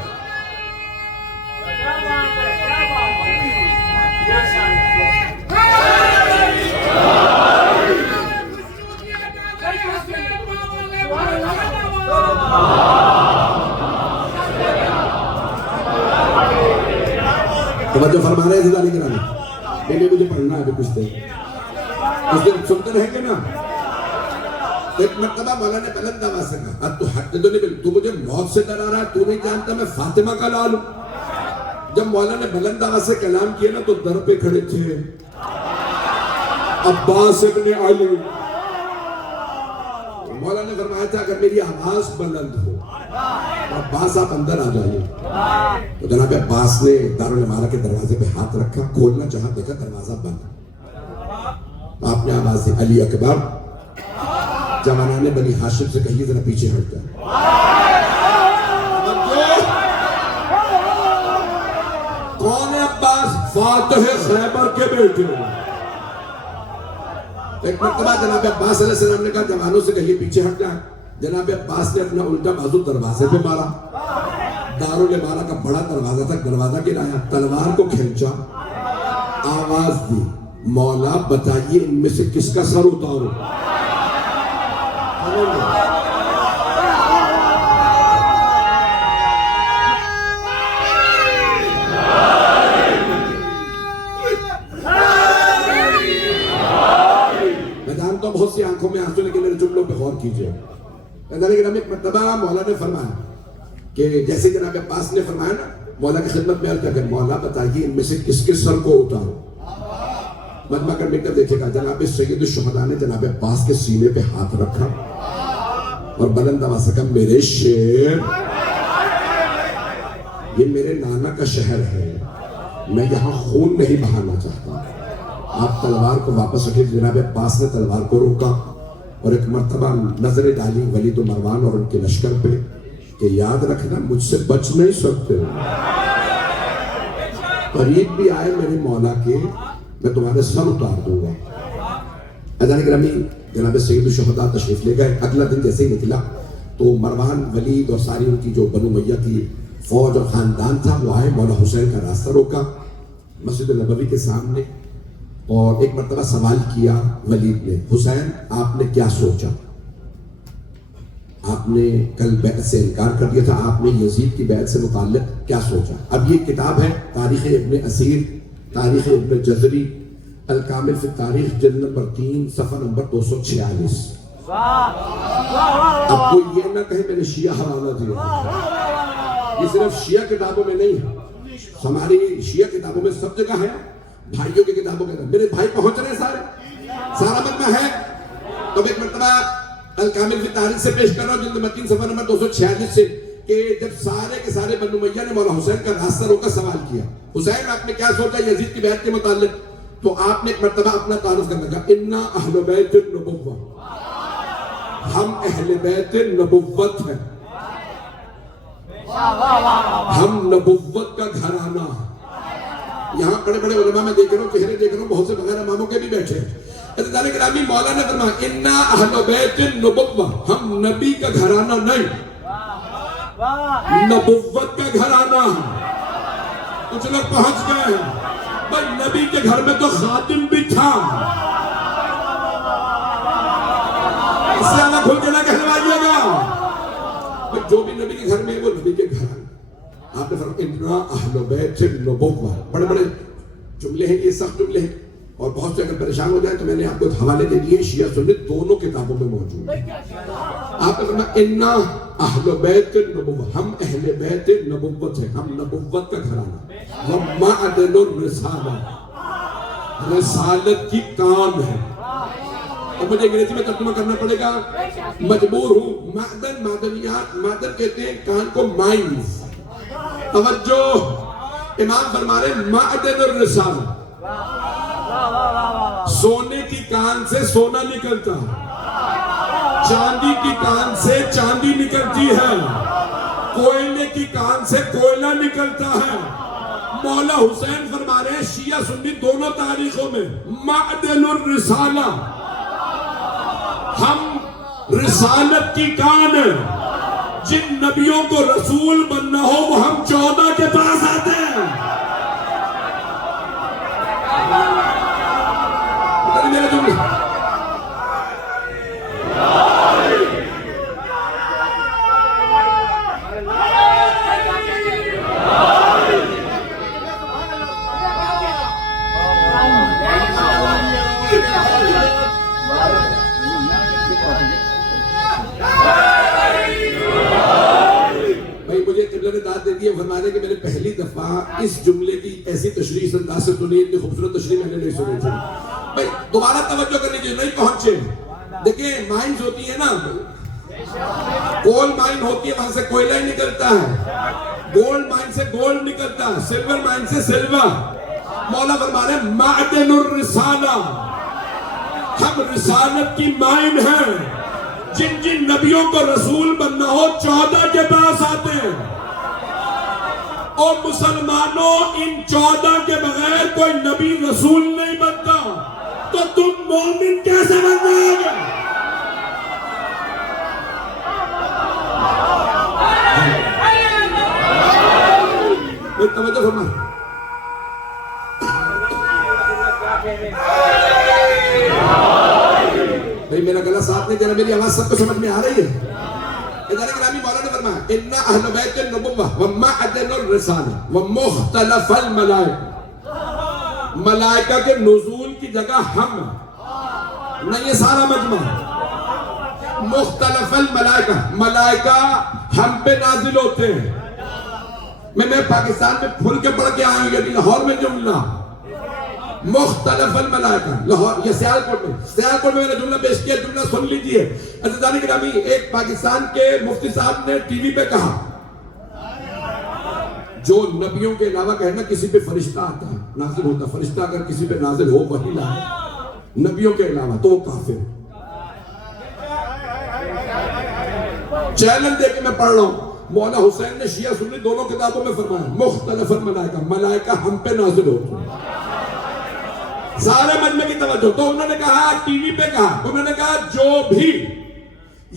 توجہ فرما رہے ہیں زدانی کرانے. بیٹے مجھے پڑھنا ہے کچھ دیر، اس دن سنتے رہیں گے نا. ایک مرتبہ مولا نے بلند آواز سے کہا اتحدثنی بالموت، تو مجھے موت سے ڈرا رہا ہے، تو نہیں جانتا میں فاطمہ کا لال ہوں. جب مولا نے بلند آواز سے کلام کیا نا تو در پہ کھڑے تھے عباس ابن علی. مولا نے فرمایا تھا اگر میری آواز بلند ہو عباس آپ اندر آ جائیے. تو جناب عباس نے دارالعمارہ کے دروازے پہ ہاتھ رکھا، کھولنا چاہا، دیکھا دروازہ بند. آپ نے آواز دی علی اکبر، جوانان بنی ہاشم سے کہیے ذرا پیچھے ہٹ جائے. کون ہے عباس؟ فاتح خیبر کے بیٹے. ایک مرتبہ جناب عباس علیہ السلام نے کہا جوانوں سے کہیے پیچھے ہٹ جائے. جناب عباس نے اپنا الٹا بازو دروازے پہ مارا. دارالعمارہ کا بڑا دروازہ تھا، دروازہ گرایا، تلوار کو کھینچا، آواز دی مولا بتائیے ان میں سے کس کا سر اتاروں؟ میں جانتا ہوں بہت سی آنکھوں میں آنسو، لیکن میرے جملوں پہ غور کیجئے. ایک مرتبہ مولا نے فرمایا کہ جیسے جناب عباس نے فرمایا نا، مولا کی خدمت میں عرض کیا کہ مولا بتائیے ان میں سے کس کے سر کو اتاروں؟ مجمع کر مل کر دیکھے گا جناب سید الشہداء نے جناب عباس کے سینے پہ ہاتھ رکھا اور بلند آواز سے کہا میرے شیر، یہ میرے نانا کا شہر ہے، میں یہاں خون نہیں بہانا چاہتا، آپ تلوار کو واپس رکھیں. جناب عباس نے تلوار کو روکا اور ایک مرتبہ نظر ڈالی ولید و مروان اور ان کے لشکر پہ کہ یاد رکھنا مجھ سے بچ نہیں سکتے، قریب بھی آئے میرے مولا کے میں تمہارے سر اتار دوں گا. اذان گرامی جناب سید الشہداء تشریف لے گئے. اگلا دن جیسے ہی نکلا تو مروان ولید اور ساری ان کی جو بنو امیہ کی فوج اور خاندان تھا وہ آئے، مولا حسین کا راستہ روکا مسجد نبوی کے سامنے اور ایک مرتبہ سوال کیا ولید نے، حسین آپ نے کیا سوچا؟ آپ نے کل بیعت سے انکار کر دیا تھا، آپ نے یزید کی بیعت سے متعلق کیا سوچا؟ اب یہ کتاب ہے تاریخ ابن اسیر، تاریخ ابن جزری، الکامل فی تاریخ، جلد نمبر 3 صفحہ نمبر 246. اب کوئی یہ نہ کہے میں نے شیعہ حوالہ دیا، یہ صرف شیعہ کتابوں میں نہیں ہے، ہماری شیعہ کتابوں میں سب جگہ ہے، بھائیوں کی کتابوں کے اندر میرے بھائی پہنچ رہے ہیں سارا مجمع ہے. تو ایک مرتبہ الکامل فی تاریخ سے پیش کر رہا ہوں جلد نمبر 3 صفحہ نمبر 246 سے کہ جب سارے کے سارے بنو امیہ نے مولا حسین کا راستہ روکا سوال کیا حسین آپ نے کیا سوچا یزید کی بیعت کے متعلق؟ تو آپ نے ایک مرتبہ اپنا تعارف کرنے لگا، انا اہل بیت النبوہ، ہم اہل بیت نبوت ہیں، ہم نبوت کا گھرانہ. یہاں بڑے بڑے علماء میں دیکھ رہا ہوں، چہرے دیکھ رہا ہوں، بہت سے بغیر اماموں کے بھی بیٹھے ہیں. عزیزان گرامی مولا نے فرمایا انا اہل بیت النبوہ، ہم نبی کا گھرانہ نہیں، نبوت کا گھرانہ. کچھ لوگ پہنچ گئے ہیں بھائی نبی کے گھر میں تو خاتم بھی تھا، اس لیے اللہ کھل کے نہ کہلوائیے گا جو بھی نبی کے گھر میں ہے وہ نبی کے گھر ہے. آپ نے فرمایا انا اہل بیت النبوہ. بڑے بڑے جملے ہیں، یہ سخت جملے ہیں اور بہت سے اگر پریشان ہو جائے تو میں نے آپ کو حوالے دے دیے، شیعہ سنت دونوں کتابوں میں موجود ہے. آپ نے فرمایا انا اہل بیت النبوہ، ہم اہل بیت نبوت ہیں، ہم نبوت کا گھرانہ، ومعدن الرسالہ، رسالت کی کان ہے. اور مجھے انگریزی میں ترجمہ کرنا پڑے گا، مجبور ہوں. معدن، معدنیات، معدن کہتے ہیں کان کو، مائنز، توجہ، امام فرما رہے معدن الرسالہ، سونے کی کان سے سونا نکلتا ہے، چاندی کی کان سے چاندی نکلتی ہے، کوئلے کی کان سے کوئلہ نکلتا ہے۔ مولا حسین فرما رہے ہیں شیعہ سنی دونوں تاریخوں میں معدن الرسالہ، ہم رسالت کی کان ہیں، جن نبیوں کو رسول بننا ہو وہ ہم 14 کے پاس آتے ہیں۔ میرا جملہ بھائی مجھے قبلہ نے داد دے دی ہے، فرمانے کہ میں نے پہلی دفعہ اس جملے کی ایسی تشریح اس انداز سے سنی، اتنی خوبصورت تشریح میں نے نہیں سنی تھی۔ بھائی دوبارہ توجہ کرنی چاہیے، نہیں پہنچے۔ دیکھیں مائنز ہوتی ہے نا، کول مائن ہوتی ہے، وہاں سے کوئلہ ہی نکلتا ہے، گولڈ مائن سے گولڈ نکلتا ہے، سلور مائن سے سلور۔ مولا فرما رہے ہیں معدن الرسالہ، ہم رسالت کی مائن ہیں، جن جن نبیوں کو رسول بننا ہو 14 کے پاس آتے ہیں۔ اور مسلمانوں ان 14 کے بغیر کوئی نبی رسول نہیں بنتا، تو تم مومن کیسے بن جاؤ گے؟ توجہ فرما، بھئی میرا گلا ساتھ نہیں دینا، میری آواز سب کو سمجھ میں آ رہی ہے؟ ادارے گرامی مولا نے فرمایا ان اہل بیت النبوہ ومعدن الرسالہ ومختلف الملائکہ، ملائکہ کے نزول کی جگہ ہم نہ، یہ سارا مجمع مختلف الملائکہ، ملائکہ ہم پہ نازل ہوتے ہیں۔ میں پاکستان میں پھول کے پڑھ کے آئیں گے، لاہور میں جملہ مختلف الملائکہ، لاہور یہ سیالکوٹ میں میں نے جملہ پیش کیا، جملہ سن لیجئے۔ عزیزان گرامی، ایک پاکستان کے مفتی صاحب نے ٹی وی پہ کہا جو نبیوں کے علاوہ کہنا کسی پہ فرشتہ آتا ہے نازل ہوتا، فرشتہ اگر کسی پہ نازل ہو وحی لائے نبیوں کے علاوہ تو وہ کافر۔ چیلنج دے کے میں پڑھ رہا ہوں، مولا حسین نے شیعہ سنی دونوں کتابوں میں فرمایا مختلف الملائکہ، ملائکہ ہم پہ نازل ہوتے ہیں۔ سارے مجمع کی توجہ، تو انہوں نے کہا ٹی وی پہ کہا، انہوں نے کہا جو بھی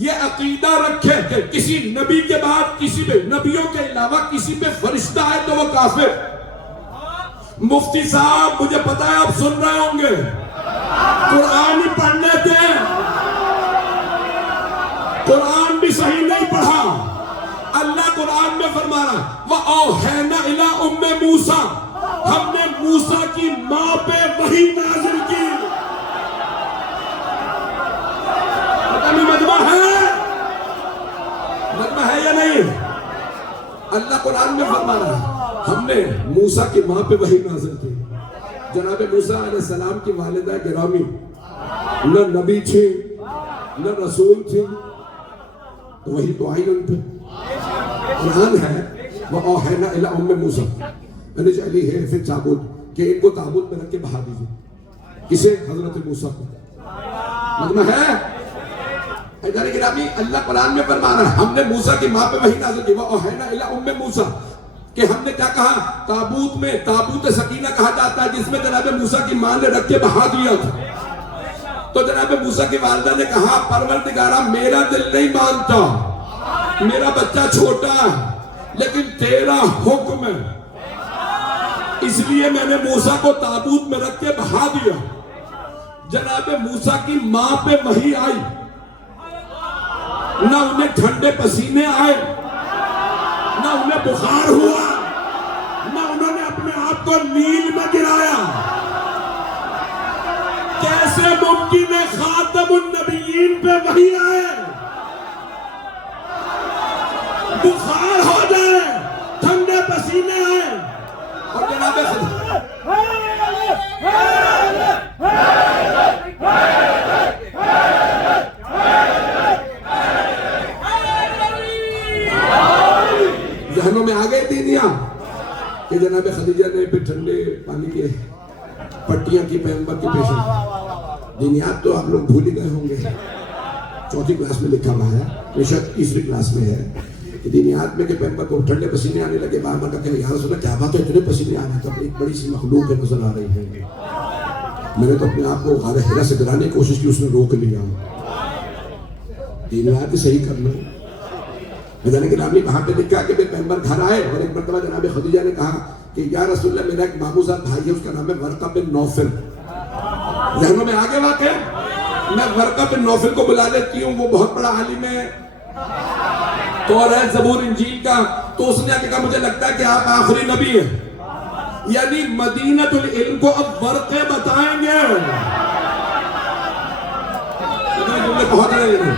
یہ عقیدہ رکھے کہ کسی نبی کے بعد کسی پہ، نبیوں کے علاوہ کسی پہ فرشتہ ہے تو وہ کافر۔ مفتی صاحب مجھے پتا ہے آپ سن رہے ہوں گے، قرآن ہی پڑھنے تھے، قرآن بھی صحیح نہیں پڑھا۔ اللہ قرآن میں فرما رہا وَأَوْحَيْنَا إِلَىٰ أُمِّ مُوسَىٰ، ہم نے موسیٰ کی ماں پہ وحی نازل کی۔ مجمع ہے یا نہیں؟ اللہ قرآن میں فرما رہا ہے ہم نے موسیٰ کی ماں پہ وحی نازل کی۔ جناب موسیٰ علیہ السلام کی والدہ گرامی نہ نبی تھی نہ رسول تھی، تو وحی تو آئی ان پہ۔ قرآن ہے وَأَوْحَيْنَا إِلَىٰ أُمِّ مُوسَىٰ، میں نے چلی ہے پھر تابوت کہ ان کو تابوت میں رکھ کے بہا دیجئے۔ کسے؟ حضرت موسیٰ کو۔ مجمع ہے؟ حضرت گرامی، اللہ قرآن میں فرما رہا ہے ہم نے موسیٰ کی ماں پہ وحی نازل کی وَأَوْحَيْنَا إِلَىٰ أُمِّ مُوسَىٰ، کہ ہم نے کیا کہا؟ تابوت میں، تابوت سکینہ کہا جاتا ہے جس میں جناب موسیٰ کی ماں نے رکھ کے بہا دیا تھا۔ تو جناب موسیٰ کی والدہ نے کہا پروردگارہ میرا دل نہیں مانتا، میرا بچہ چھوٹا ہے لیکن تیرا حکم ہے، اس لیے میں نے موسیٰ کو تابوت میں رکھ کے بہا دیا۔ جناب موسیٰ کی ماں پہ وحی آئی، نہ انہیں ٹھنڈے پسینے آئے، نہ انہیں بخار ہوا، نہ انہوں نے اپنے آپ کو نیل میں گرایا۔ کیسے ممکن ہے خاتم النبیین پہ وحی آئے، بخار ہو جائے، ٹھنڈے پسینے آئے، اور جناب ذہنوں میں آ گئے دینیا کہ جناب خدیجہ نے پھر ٹھنڈے پانی کے پٹیاں کی پیغمبر کے پیش دینیات تو آپ لوگ بھول ہی گئے ہوں گے، 4 کلاس میں لکھا ہوا ہے، بے شک 3 کلاس میں ہے کہ دینیات میں کہ پیغمبر کو ٹھنڈے پسینے آنے لگے، بار بار کہا یا رسول اللہ کیا بات ہے اتنے پسینے آ رہے ہیں؟ تب ایک بڑی سی مخلوق ہے نظر آ رہی ہے، میں نے تو اپنے آپ کو غار حرا سے ڈرانے کی کوشش کی، اس نے روک لیا، دینیات صحیح کر لو۔ میدان گرامی وہاں پہ لکھا کہ پیغمبر گھر آئے اور ایک مرتبہ جناب خدیجہ نے کہا کہ یا رسول اللہ میرا ایک ماموزاد بھائی ہے، اس کا نام ہے ورقہ بن نوفل، ذہنوں میں آگے واقع میں ورقہ بن نوفل کو بلا لیتی ہوں، وہ بہت بڑا عالم ہے توریت زبور انجیل کا، تو اس نے آگے کہا مجھے لگتا ہے کہ آپ آخری نبی ہیں، یعنی مدینۃ العلم کو اب ورقے بتائیں گے، بہت رہے ہیں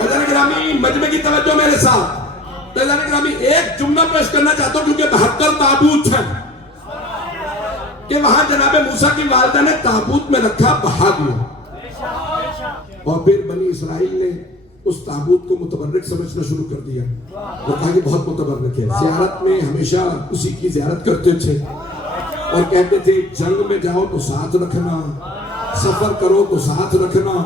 حضرت گرامی، مجمع کی توجہ میرے ساتھ، حضرت گرامی ایک جملہ پیش کرنا چاہتا ہوں کیونکہ 72 تابوت ہیں کہ وہاں جناب موسیٰ کی والدہ نے تابوت میں رکھا، بہا دیا، اور پھر بنی اسرائیل نے اس تابوت کو متبرک سمجھنا شروع کر دیا، وہ کہا کہ بہت متبرک ہے، زیارت میں ہمیشہ اسی کی زیارت کرتے تھے اور کہتے تھے جنگ میں جاؤ تو ساتھ رکھنا، سفر کرو تو ساتھ رکھنا،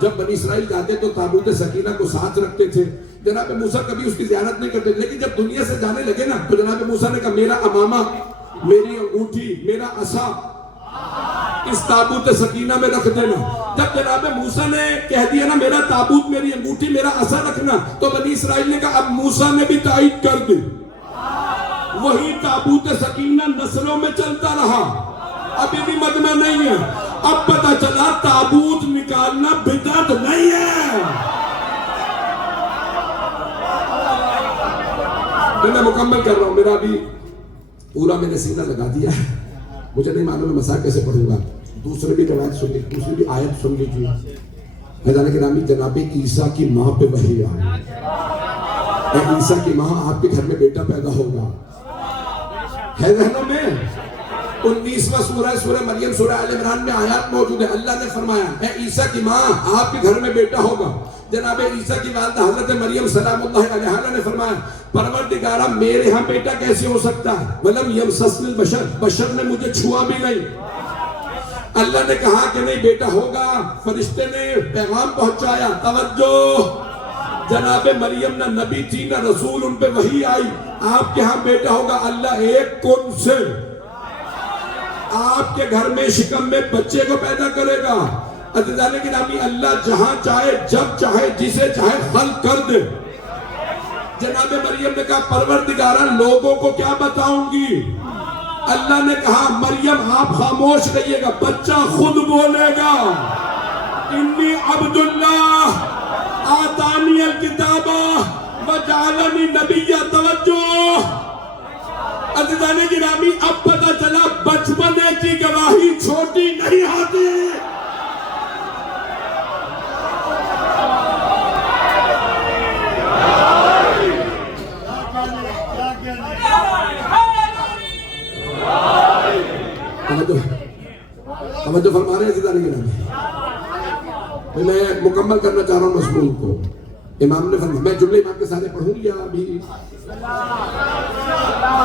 جب بنی اسرائیل جاتے تو تابوت سکینہ کو ساتھ رکھتے تھے، جناب موسیٰ کبھی اس کی زیارت نہیں کرتے، لیکن جب دنیا سے جانے لگے نا تو جناب موسیٰ نے کہا میرا امامہ، میری انگوٹھی، میرا عصا اس تابوت سکینہ میں رکھ دینا۔ جب جناب موسیٰ نے کہہ دیا نا میرا تابوت، میری انگوٹھی، میرا عصا رکھنا، تو بنی اسرائیل نے کہا اب موسیٰ نے بھی تائید کر دی، وہی تابوت سکینہ نسلوں میں چلتا رہا، ابھی بھی مجمع نہیں ہے، اب پتہ چلا تابوت نکالنا بدعت نہیں ہے۔ میں مکمل کر رہا ہوں، میرا بھی پورا میں نے سینہ لگا دیا ہے، مجھے نہیں معلوم ہے مسائل کیسے پڑھوں گا، دوسرے بھی روایت سن لیجیے، دوسری بھی آیت سن لیجیے۔ حضرت گرامی جناب عیسیٰ کی ماں پہ وحی آئی، اور عیسیٰ کی ماں آپ کے گھر میں بیٹا پیدا ہوگا، ہے ذہنوں میں 19واں سورہ مریم سورہ آل عمران میں آیات موجود ہے، اللہ نے فرمایا اے عیسیٰ کی ماں آپ کے گھر میں بیٹا ہوگا۔ جناب عیسیٰ کی والدہ حضرت مریم سلام اللہ علیہا نے فرمایا پروردگارہ میرے ہاں بیٹا کیسے ہو سکتا ہے، وَلَمْ يَمْسَسْنِ الْبَشَرُ، بشر نے مجھے چھوا بھی نہیں۔ اللہ نے کہا کہ نہیں بیٹا ہوگا، فرشتے نے پیغام پہنچایا، توجہ، جناب مریم نہ نبی تھی نہ رسول، ان پہ وحی آئی، آپ کے ہاں بیٹا ہوگا، اللہ ایک کن سے آپ کے گھر میں شکم میں بچے کو پیدا کرے گا۔ عزیزان گرامی اللہ جہاں چاہے جب چاہے جسے چاہے خلق کر دے۔ جناب مریم نے کہا پروردگارہ لوگوں کو کیا بتاؤں گی؟ اللہ نے کہا مریم آپ خاموش رہیے گا، بچہ خود بولے گا، انی عبداللہ آتانی الکتاب وجعلنی نبی، توجہ عزیزان گرامی اب پتہ چلا بچپنے کی گواہی چھوٹی نہیں ہوتی۔ توجہ فرما رہے ہیں عزیزان گرامی، میں مکمل کرنا چاہ رہا ہوں مضمون کو۔ امام نے فرمایا، میں جملے امام کے سارے پڑھوں یا ابھی؟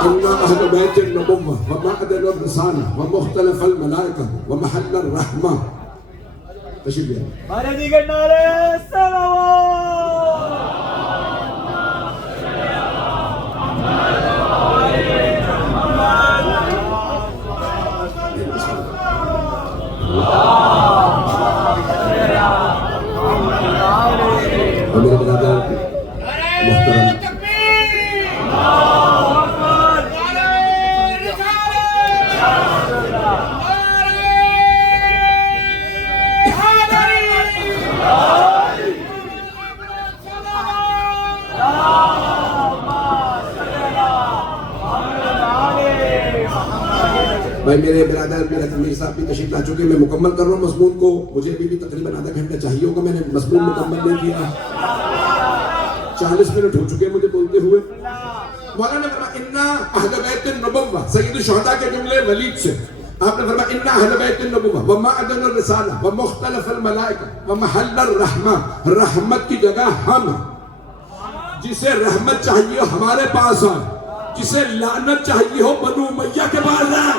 اِنَّا أَهْلَ بَيْتِ النُّبُوَّةِ وَمَعْدَنَ الرِّسَالَةِ وَمُخْتَلَفَ الْمَلَائِكَةِ وَمَحَلَّ الرَّحْمَةِ۔ تشریف لے آئیں۔ ہمارے دیگر نعرے سلام۔ اور میرے برادر محترم بھائی میرے برادر میرے امیر صاحب بھی تشریف لا چکے، میں مکمل کر رہا ہوں مضمون کو، مجھے بھی تقریباً آدھا گھنٹہ چاہیے ہوگا، میں نے مضمون مکمل نہیں کیا، 40 منٹ ہو چکے مجھے بولتے ہوئے۔ مولانا نے فرمایا اِنَّا أَهْلَ بَيْتِ النُّبُوَّةِ، سید الشہداء کے جملے ولید سے آپ نے فرمایا اِنَّا أَهْلَ بَيْتِ النُّبُوَّةِ وَمَعْدَنَ الرِّسَالَةِ وَمُخْتَلَفَ الْمَلَائِكَةِ وَمَحَلَّ الرَّحْمَةِ، رحمت کی جگہ ہم، جسے رحمت چاہیے ہمارے پاس آئے، جسے لعنت چاہیے ہو بنو امیہ کے پاس جائے.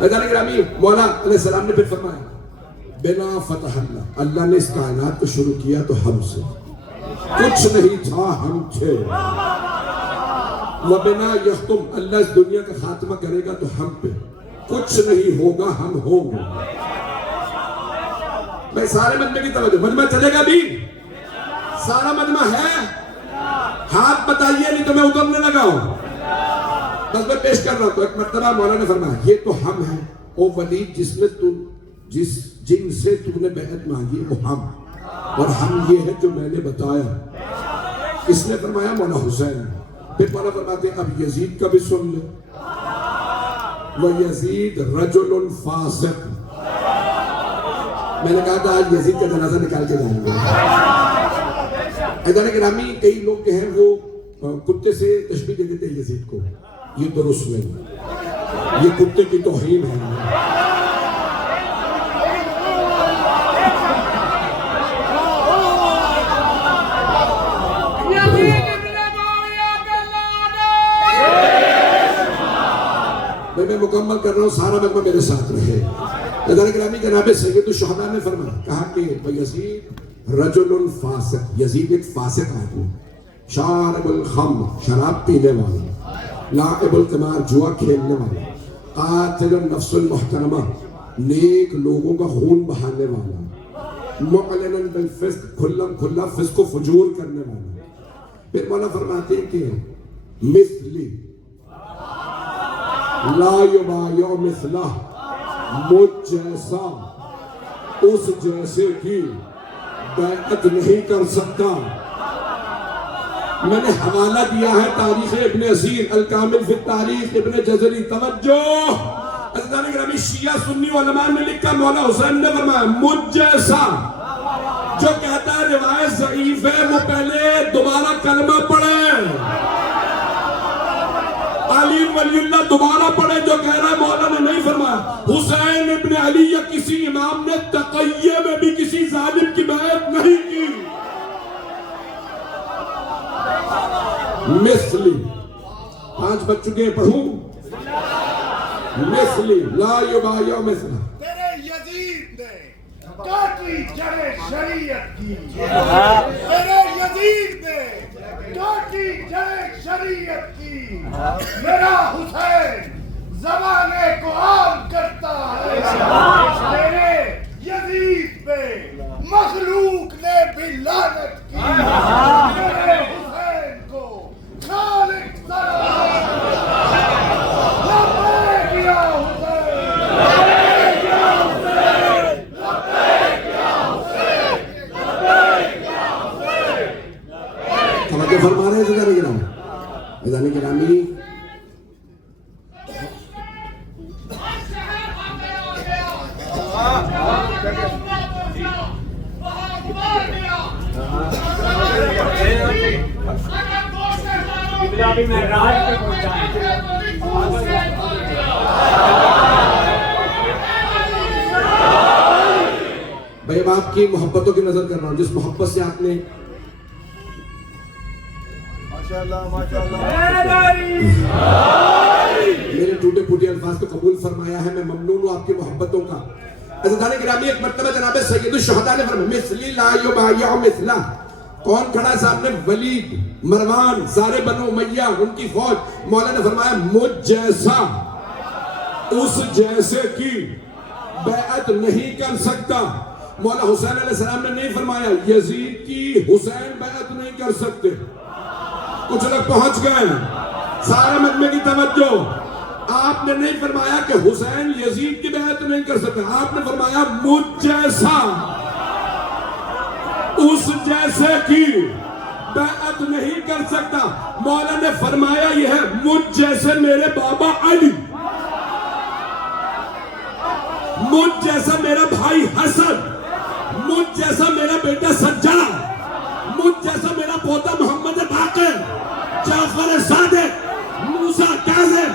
حضرت گرامی مولا علیہ السلام نے پھر فرمایا بنا فتح اللہ, اللہ نے اس کائنات کو شروع کیا تو ہم سے, کچھ نہیں تھا ہم تھے. وبنا یختم, اللہ اس دنیا کا خاتمہ کرے گا تو ہم پہ, کچھ نہیں ہوگا ہم ہوں گے. میں سارے مجمع کی توجہ, مجمع چلے گا بھی, سارا مجمع ہے, ہاتھ بتائیے نہیں تو میں اترنے لگا ہوں. بس میں پیش کر رہا ہوں. تو ایک مرتبہ مولا نے فرمایا یہ تو ہم ہیں او ولید, جن سے تم نے بیعت مانگی وہ ہم, اور ہم یہ ہے جو میں نے بتایا. اس نے فرمایا مولا حسین. پھر مولا فرماتے ہیں اب یزید کا بھی سن لے. وَيَزِيد رَجُلٌ فَاسِقٌ, میں نے کہا تھا آج یزید کا جنازہ نکال کے جائیں گے. حضرت گرامی کئی لوگ ہیں وہ کتے سے تشبیہ دے دیتے ہیں یزید کو, یہ درست نہیں, یہ کتے کی توہین ہے. میں مکمل کر رہا ہوں, سارا مجمع میرے ساتھ رہے. حضرت گرامی جناب سید الشہداء نے فرمایا, کہا کہ یزید رجل فاسق, یزید ایک فاسق آدمی, شارب الخمر, شراب پینے والا, لاعب القمار, جوا کھیلنے والا, قاتل النفس المحترمہ, نیک لوگوں کا خون بہانے والا, معلنا بالفسق, کھلم کھلا فسق و فجور کرنے والا. پھر مولا فرماتے ہیں کہ مثلی لا یبایع مثلہ, مجھ جیسا اس جیسے کی بیعت نہیں کر سکتا. میں نے حوالہ دیا ہے تاریخ ابن اسیر, الکامل فی التاریخ, ابن جزری. توجہ حضرت گرامی, شیعہ سنی علماء نے لکھا مولا حسین نے فرمایا مجھ جیسا. جو کہتا ہے روایت ضعیف ہے وہ پہلے دوبارہ کلمہ پڑھے, علی ولی اللہ دوبارہ پڑھے. جو کہہ رہا ہے مولا نے نہیں فرمایا حسین ابن علی یا کسی امام نے تقیہ میں بھی کسی ظالم کی بیعت نہیں کی. مثلی 5 بج چکے ہیں, پڑھوں. مثلی لا یبایع مثلہ, تیرے یزید نے کاٹی جڑے شریعت کی, تیرے یزید نے کاٹی جڑے شریعت کی. میرا حسین زمانے کو عام کرتا ہے, تیرے یزید پہ مخلوق نے بھی لعنت کی. میرے حسین کو خالق سلام لبیک یا حسین, لبیک یا حسین, لبیک یا حسین, لبیک یا حسین. توجہ فرما رہے ہیں حضرت گرامی. حضرت گرامی بھائی اب آپ کی محبتوں کی نظر کر رہا ہوں, جس محبت سے آپ نے میرے ٹوٹے پھوٹے الفاظ کو قبول فرمایا ہے, میں ممنون ہوں آپ کی محبتوں کا. عزیزان گرامی ایک مرتبہ جناب سید الشہداء نے فرمایا مثلی لا یبایع مثلہ. کون کھڑا ہے سامنے؟ ولید, مروان, سارے بنو امیہ, ان کی فوج. مولا نے فرمایا مجھ جیسا اس جیسے کی بیعت نہیں کر سکتا. مولا حسین علیہ السلام نے نہیں فرمایا یزید کی حسین بیعت نہیں کر سکتے. کچھ لوگ پہنچ گئے, سارے مجمع کی توجہ. آپ نے نہیں فرمایا کہ حسین یزید کی بیعت نہیں کر سکتے, آپ نے فرمایا مجھ جیسا اس جیسے کی بیعت نہیں کر سکتا. مولا نے فرمایا یہ ہے مجھ جیسے میرے بابا علی, مجھ جیسا میرا بھائی حسن, مجھ جیسا میرا بیٹا سجاد, مجھ جیسا میرا پوتا محمد باقر, جعفر صادق, موسیٰ کاظم,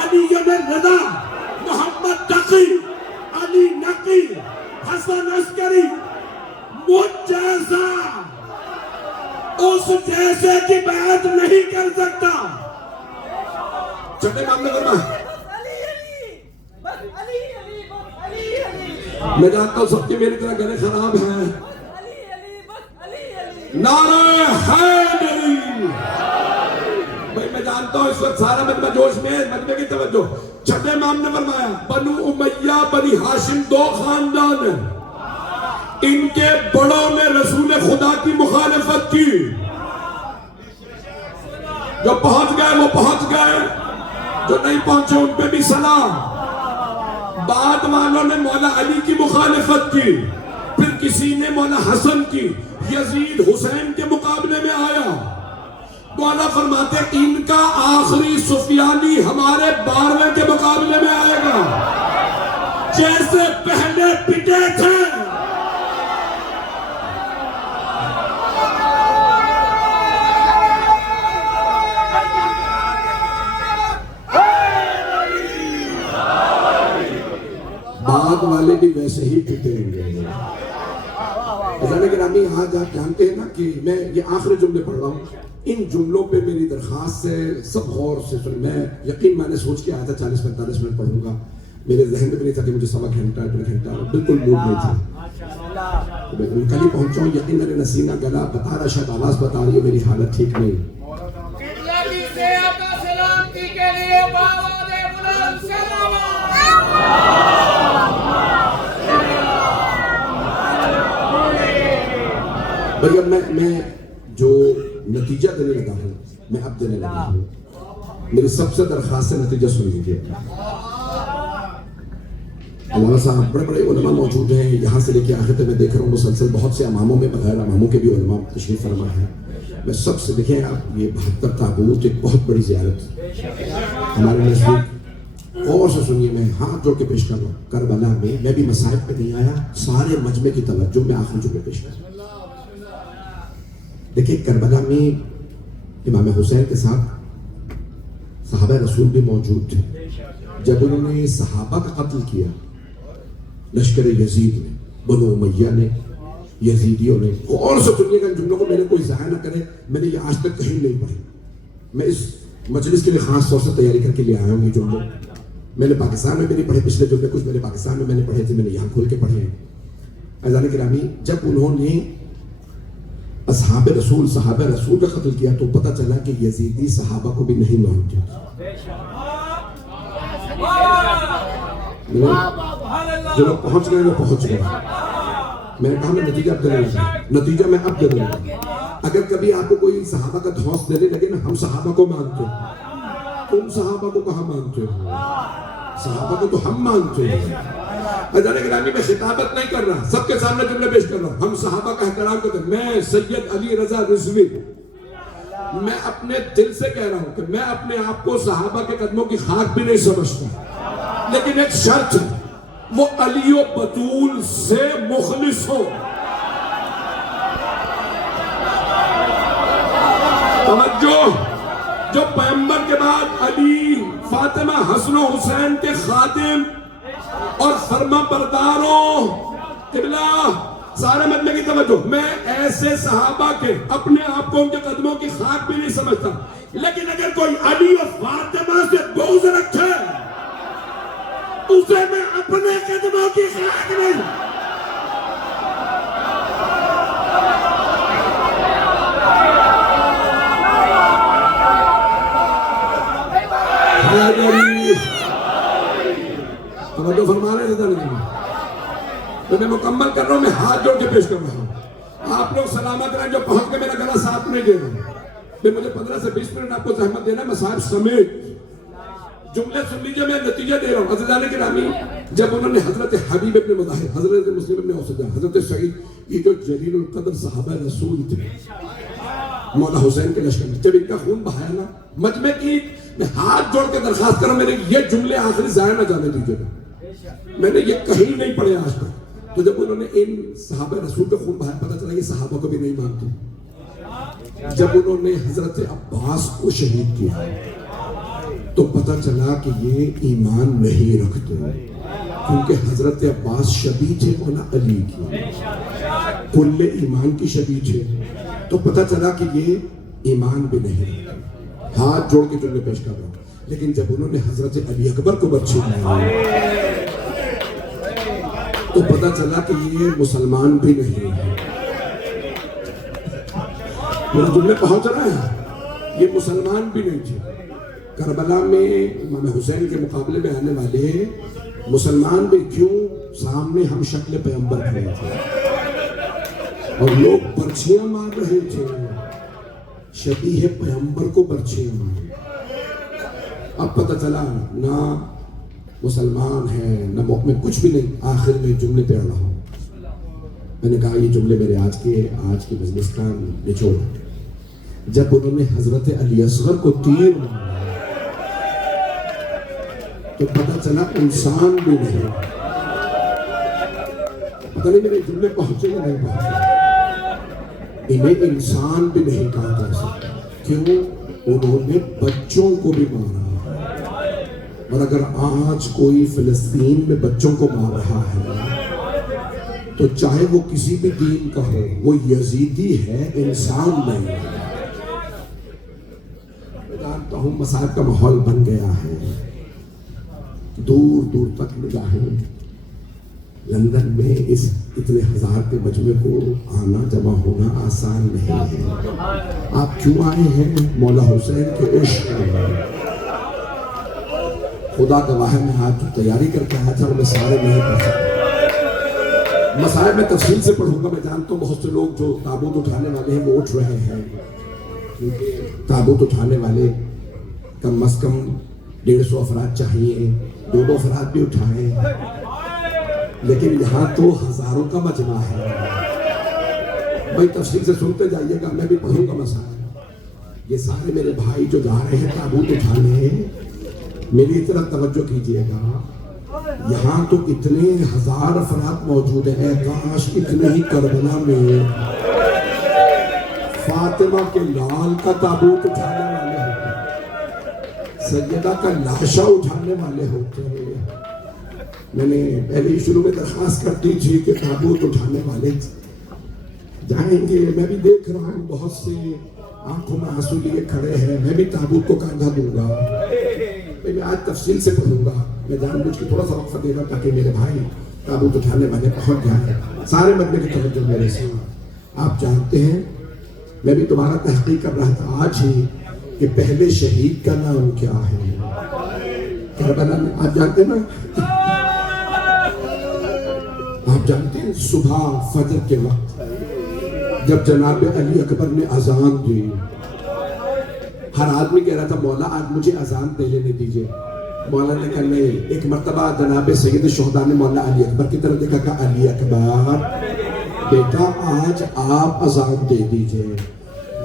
علی رضا, محمد تقی, علی نقی, حسن عسکری. مجھ جیسا اس جیسے ایسے کی بیعت نہیں کر سکتا. چھٹے معاملے فرمائے. میں جانتا ہوں سب کی میری طرح گلے خراب ہیں. نعرہ حیدری. بھائی میں جانتا ہوں اس وقت سارا مجمع جوش میں ہے. مجمع کی توجہ. چھٹے امام نے فرمایا بنو امیہ بنی ہاشم دو خاندان ہیں. ان کے بڑوں نے رسول خدا کی مخالفت کی. جو پہنچ گئے وہ پہنچ گئے, جو نہیں پہنچے ان پہ بھی سلام. بعد والوں نے مولا علی کی مخالفت کی, پھر کسی نے مولا حسن کی. یزید حسین کے مقابلے میں آیا. مولا فرماتے ان کا آخری سفیانی ہمارے 12ویں کے مقابلے میں آئے گا. جیسے پہلے پٹے تھے بعد والے بھی ویسے ہی پٹیں گے. گرامی آج آپ جانتے ہیں نا کہ میں یہ آخری جملے پڑھ رہا ہوں. ان جملوں پہ میری درخواست سے سب غور سے سن. میں یقین میں نے سوچ کے آیا تھا 40-45 منٹ پڑھوں گا. میرے ذہن میں بھی نہیں تھا کہ مجھے سوا گھنٹہ 1.5 گھنٹہ, بالکل موڈ نہیں تھا. کل ہی پہنچا ہوں. یقین میرے نسینہ گلا بتا رہا, شاید آواز بتا رہی ہے میری حالت ٹھیک نہیں. بھئی اب میں جو نتیجہ دینے لگا ہوں, میں اب دینے لگا ہوں. میری سب سے درخواست سے نتیجہ سن لیجیے. علامہ صاحب بڑے بڑے علماء موجود ہیں یہاں سے لے کے آخر تک. میں دیکھ رہا ہوں مسلسل بہت سے اماموں میں بغیر اماموں کے بھی علماء تشریف فرما ہیں. میں سب سے دیکھیں آپ یہ 72 تابوت ایک بہت بڑی زیارت ہمارے نزدیک. اور سے سنیے, میں ہاتھ جوڑ کے پیش کر رہا ہوں. کربلا میں بھی مسائب پہ نہیں آیا. سارے مجمع کی توجہ میں آخری جملے پیش کر رہا ہوں. دیکھیں کربلا میں امام حسین کے ساتھ صحابہ رسول بھی موجود تھے. جب انہوں نے صحابہ کا قتل کیا لشکر یزید نے, بنو امیہ نے, یزیدیوں نے. اور سے سنیے گا ان جملوں کو, میرے کوئی ضائع نہ کرے. میں نے یہ آج تک کہیں نہیں پڑھی. میں اس مجلس کے لیے خاص طور سے تیاری کر کے لے آیا ہوں. یہ جملے میں نے پاکستان میں بھی نہیں پڑھے. پچھلے جملے کچھ میں نے پاکستان میں نے پڑھے تھے, میں نے یہاں کھول کے پڑھے ہیں. عزیزان گرامی, جب انہوں نے اصحاب رسول صحابہ رسول کا قتل کیا تو پتہ چلا کہ یزیدی صحابہ کو بھی نہیں مانتے. جو لوگ پہنچ گئے وہ پہنچ گئے. میں نے کہا میں نتیجہ اب دینے لگا. نتیجہ میں اب دینے لگا. اگر کبھی آپ کو کوئی صحابہ کا دھوس دینے لگے نا, ہم صحابہ کو مانتے ہیں. تم صحابہ کو کہاں مانتے ہو؟ صحابہ کو تو ہم مانتے ہیں. عزیزان گرامی میں خطابت نہیں کر رہا, سب کے سامنے جملے پیش کر رہا ہوں. ہم صحابہ کا احترام کرتے ہیں. میں سید علی رضا رضوی میں اپنے دل سے کہہ رہا ہوں کہ میں اپنے آپ کو صحابہ کے قدموں کی خاک بھی نہیں سمجھتا, لیکن ایک شرط ہے, وہ علی و بطول سے مخلص ہو. توجہ, جو پیغمبر کے بعد علی, فاطمہ, حسن و حسین کے خادم اور فرما برداروں, قبلہ سارے مجمع کی توجہ, میں ایسے صحابہ کے اپنے آپ کو ان کے قدموں کی خاک بھی نہیں سمجھتا, لیکن اگر کوئی علی اور فاطمہ سے بغض رکھے اسے میں اپنے قدموں کی خاک نہیں. توجہ فرما رہے تھے تو میں مکمل کر رہا ہوں. میں ہاتھ جوڑ کے پیش کر رہا ہوں. آپ لوگ سلامت رہیں. جو پہنچ کے میرا گلا ساتھ نہیں دے رہا. پھر مجھے 15 سے 20 منٹ آپ کو زحمت دینا ہے. میں صاحب سمیت جملے سن لیجئے, میں نتیجہ دے رہا ہوں. عزیزان گرامی, جب انہوں نے حضرت حبیب ابن مظاہر, حضرت مسلم ابن اوسجہ, حضرت سعید, یہ جو جلیل القدر صحابہ رسول تھے مولا حسین کے لشکر میں, جب ان کا خون بہایا نا مجمع کی, میں ہاتھ جوڑ کے درخواست کروں میرے یہ جملے آخری ضائع نہ جانے دیجیے گا. میں نے یہ کہیں نہیں پڑھے آج تک. تو جب انہوں نے ان صحابہ رسول کا خون بہایا, پتہ چلا یہ صحابہ کو بھی نہیں مانتے. جب انہوں نے حضرت عباس کو شہید کیا تو پتہ چلا کہ یہ ایمان نہیں رکھتے, کیونکہ حضرت عباس شبیہ تھے مولا علی کی, کل ایمان کی شبیہ تھے. تو پتہ چلا کہ یہ ایمان بھی نہیں رکھتے. ہاتھ جوڑ کے جملے پیش کر رہا ہوں. لیکن جب انہوں نے حضرت علی اکبر کو برچھی ماری تو پتہ چلا کہ یہ مسلمان بھی نہیں ہے. میرے جملے پہنچ رہے ہیں, یہ مسلمان بھی نہیں تھے. کربلا میں امام حسین کے مقابلے میں آنے والے مسلمان بھی کیوں, سامنے ہم شکل پیغمبر کھڑے تھے اور لوگ برچھیاں مار رہے تھے, شبیہ پیغمبر کو برچھیاں مار. اب پتہ چلا نہ مسلمان ہے نہ مومن, کچھ بھی نہیں. آخر میں جملے پڑھ رہا ہوں. میں نے کہا یہ جملے میرے آج کے مجلس کا نچوڑ. جب انہوں نے حضرت علی اصغر کو تیر مارا تو پتہ چلا انسان بھی نہیں. پتہ نہیں میرے جملے پہنچے یا نہیں پہنچے. انہیں انسان بھی نہیں کہا جا سکتا. کیوں؟ انہوں نے بچوں کو بھی مارا. اور اگر آج کوئی فلسطین میں بچوں کو مار رہا ہے تو چاہے وہ کسی بھی دین کا ہو, وہ یزیدی ہے, انسان نہیں. میں جانتا ہوں مصائب کا ماحول بن گیا ہے, دور دور تک نگاہیں. لندن میں اس اتنے ہزار کے مجمع کو آنا جمع ہونا آسان نہیں ہے. آپ کیوں آئے ہیں؟ مولا حسین کے عشق میں. خدا گواہ میں آج جو تیاری کر کے آیا تھا وہ میں سارے نہیں پڑھ سکتا. مسائل میں تفصیل سے پڑھوں گا. میں جانتا ہوں بہت سے لوگ جو تابوت اٹھانے والے ہیں وہ اٹھ رہے ہیں, کیونکہ تابوت اٹھانے والے کم از کم 150 افراد چاہیے. 2 افراد بھی اٹھائیں, لیکن یہاں تو ہزاروں کا مجمع ہے. بھائی تفصیل سے سنتے جائیے گا, میں بھی پڑھوں گا مسائل. یہ سارے میرے بھائی جو جا رہے ہیں تابوت اٹھانے, میری طرف توجہ کیجئے گا. یہاں تو اتنے ہزار افراد موجود ہیں, کاش اتنے ہی کربلا میں فاطمہ کے لال کا تابوت اٹھانے والے ہوتے, سیدہ کا لاشا اٹھانے والے ہوتے. میں نے پہلے ہی شروع میں درخواست کرتی تھی کہ تابوت اٹھانے والے جائیں گے. میں بھی دیکھ رہا ہوں بہت سے آنکھوں میں آنسو لیے کھڑے ہیں. میں بھی تابوت کو کاندھا دوں گا. میں آج تفصیل سے پڑھوں گا. میں جان بوجھ کے تھوڑا سا وقفہ دے رہا تاکہ میرے بھائی تابوت اٹھانے والے پہنچ جائیں. سارے مجمع کی توجہ میرے سے. آپ جانتے ہیں میں بھی تمہارا تحقیق کر رہا تھا آج ہی کہ پہلے شہید کا نام کیا ہے کربلا میں. آپ جانتے نا, آپ جانتے ہیں صبح فجر کے وقت جب جناب علی اکبر نے اذان دی, ہر آدمی کہہ رہا تھا مولا آج مجھے اذان دے لینے دیجئے. مولا نے کہا نہیں. ایک مرتبہ جناب سید الشہداء نے مولا علی اکبر کی طرف دیکھا, کہا علی اکبر بیٹا آج آپ اذان دے دیجئے.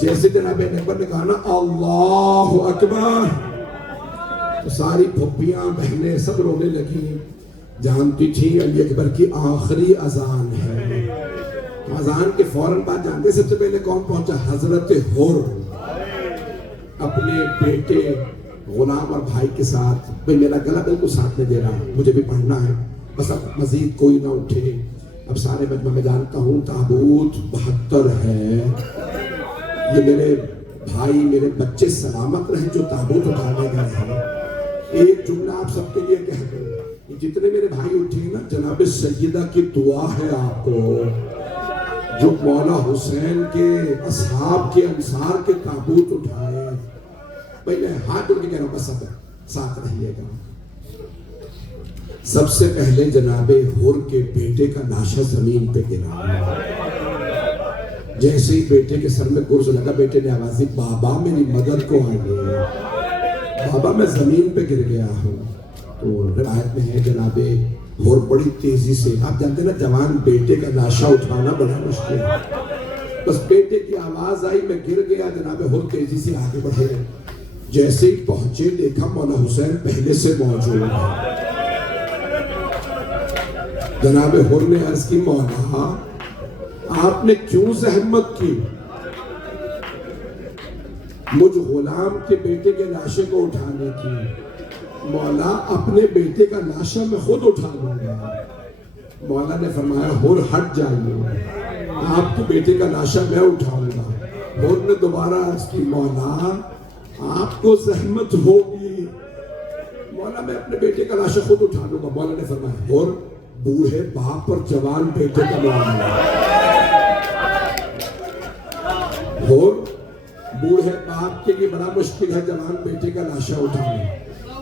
جیسے جناب اکبر نے کہا نا اللہ اکبر, تو ساری پھپھیاں بہنیں سب رونے لگی. جانتی تھی علی اکبر کی آخری اذان ہے. اذان کے فوراً بعد جانتے سب سے پہلے کون پہنچا؟ حضرت حر اپنے بیٹے غلام اور بھائی کے ساتھ. بھئی میرا گلا بالکل ساتھ میں دے رہا, مجھے بھی پڑھنا ہے, بس اب مزید کوئی نہ اٹھے. اب سارے مجمع میں جانتا ہوں تابوت 72 ہے. یہ میرے بھائی میرے بچے سلامت رہیں جو تابوت اٹھانے گئے ہیں. ایک جملہ آپ سب کے لیے کہہ دوں, جتنے میرے بھائی اٹھے نا, جناب سیدہ کی دعا ہے آپ کو, جو مولا حسین کے اصحاب کے انصار کے تابوت اٹھائے. بھائی میں ہاتھ جوڑ کے کہہ رہا ہوں بس سب ساتھ رہیے گا. سب سے پہلے جناب حر کے بیٹے کا لاشا زمین پہ گرا. جیسے ہی بیٹے کے سر میں گرز لگا, بیٹے نے آواز دی, بابا میری مدد کو آئیے. بابا میں زمین پہ گر گیا ہوں. تو روایت میں ہے جناب حر بڑی تیزی سے, آپ جانتے ہیں نا جوان بیٹے کا لاشا اٹھانا بڑا مشکل ہے, بس بیٹے کی آواز آئی میں گر گیا. جناب حر تیزی سے آگے بڑھے, جیسے ہی پہنچے دیکھا مولا حسین پہلے سے موجود ہے. جناب حر نے عرض کی, مولا آپ نے کیوں زحمت کی مجھ غلام کے بیٹے کے لاشے کو اٹھانے کی؟ مولا اپنے بیٹے کا لاشا میں خود اٹھا لوں گا. مولا نے فرمایا حر ہٹ جائیے, آپ کے بیٹے کا لاشا میں اٹھاؤں گا. ہور نے دوبارہ عرض کی مولا آپ کو زحمت ہوگی، مولا میں اپنے بیٹے کا لاشا خود اٹھا لوں گا۔ مولا نے فرمایا ہور بوڑھے باپ اور جوان بیٹے کا معاملہ، اور بوڑھے باپ کے لیے بڑا مشکل ہے جوان بیٹے کا لاشا اٹھانا۔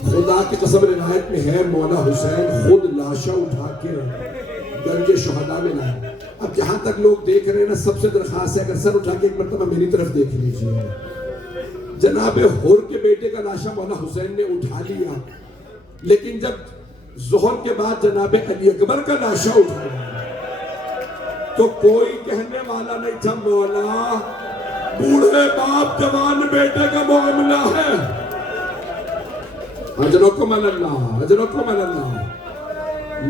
خدا کی قسم روایت میں ہے مولا حسین خود لاشا اٹھا کے درج شہداء میں لائے۔ اب جہاں تک لوگ دیکھ رہے ہیں نا، سب سے درخواست ہے اگر سر اٹھا کے ایک مرتبہ میری طرف دیکھ لیجیے۔ جناب حر کے بیٹے کا لاشا مولا حسین نے اٹھا لیا، لیکن جب ظہر کے بعد جناب علی اکبر کا لاشا اٹھایا تو کوئی کہنے والا نہیں تھا مولا بوڑھے باپ جوان بیٹے کا معاملہ ہے۔ اجرکم اللہ، اجرکم اللہ۔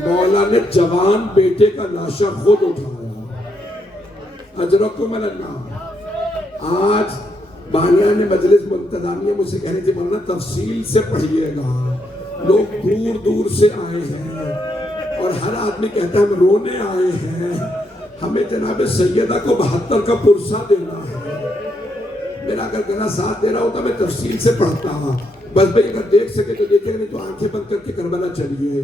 مولا نے جوان بیٹے کا لاشا خود اٹھایا، اجرکم اللہ۔ آج بانیان مجلس منتظامیہ مجھ سے کہنے تھے مولانا تفصیل سے پڑھیے گا، لوگ دور دور سے آئے ہیں اور ہر آدمی کہتا ہے ہم رونے آئے ہیں، ہمیں جناب سیدہ کو 72 کا پرسہ دینا ہے۔ میرا اگر گلا ساتھ دے رہا ہوتا میں تفصیل سے پڑھتا ہوں، بس بھئی اگر دیکھ سکے تو دیکھیں، نہیں تو آنکھیں بند کر کے کربلا چلیے۔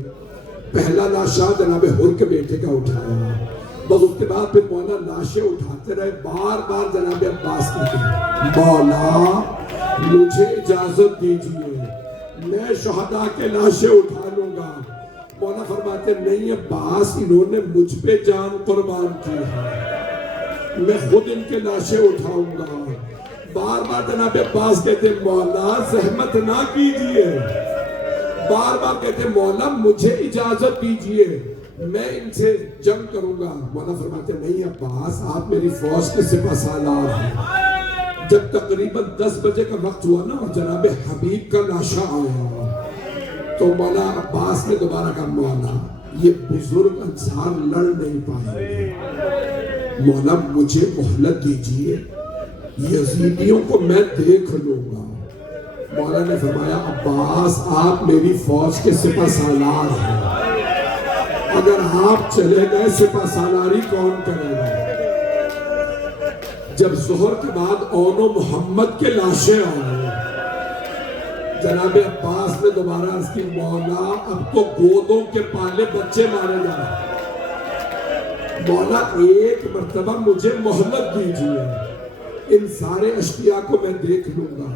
پہلا لاشا جناب حر کے بیٹے کا اٹھایا، بس اس کے بعد پھر مولا لاشیں اٹھاتے رہے۔ بار بار جناب عباس کہتے ہیں مولا مجھے اجازت دیجئے میں شہداء کے لاشیں اٹھا لوں گا۔ مولا فرماتے نہیں عباس انہوں نے مجھ پہ جان قربان کی ہے، میں خود ان کے لاشیں اٹھاؤں گا۔ بار بار جناب عباس کہتے ہیں مولا زحمت نہ کیجئے، بار بار کہتے ہیں مولا مجھے اجازت دیجئے میں ان سے جنگ کروں گا۔ مولا فرماتے نہیں عباس آپ میری فوج کے سپہ سالار ہیں۔ جب تقریباً 10 بجے کا وقت ہوا نا اور جناب حبیب کا لاشا آیا تو مولا عباس نے دوبارہ کہا مولا یہ بزرگ انصار لڑ نہیں پائے، مولا مجھے مہلت دیجئے، یزیدیوں کو میں دیکھ لوں گا۔ مولا نے فرمایا عباس آپ میری فوج کے سپہ سالار ہیں، اگر آپ چلے گئے سپہ سالاری کون کرے گا؟ جب ظہر کے بعد اون و محمد کے لاشیں آئے، جناب عباس نے دوبارہ عرض کی مولا اب تو گودوں کے پالے بچے مارے جا رہے، مولا ایک مرتبہ مجھے مہلت دیجئے، ان سارے اشقیاء کو میں دیکھ لوں گا۔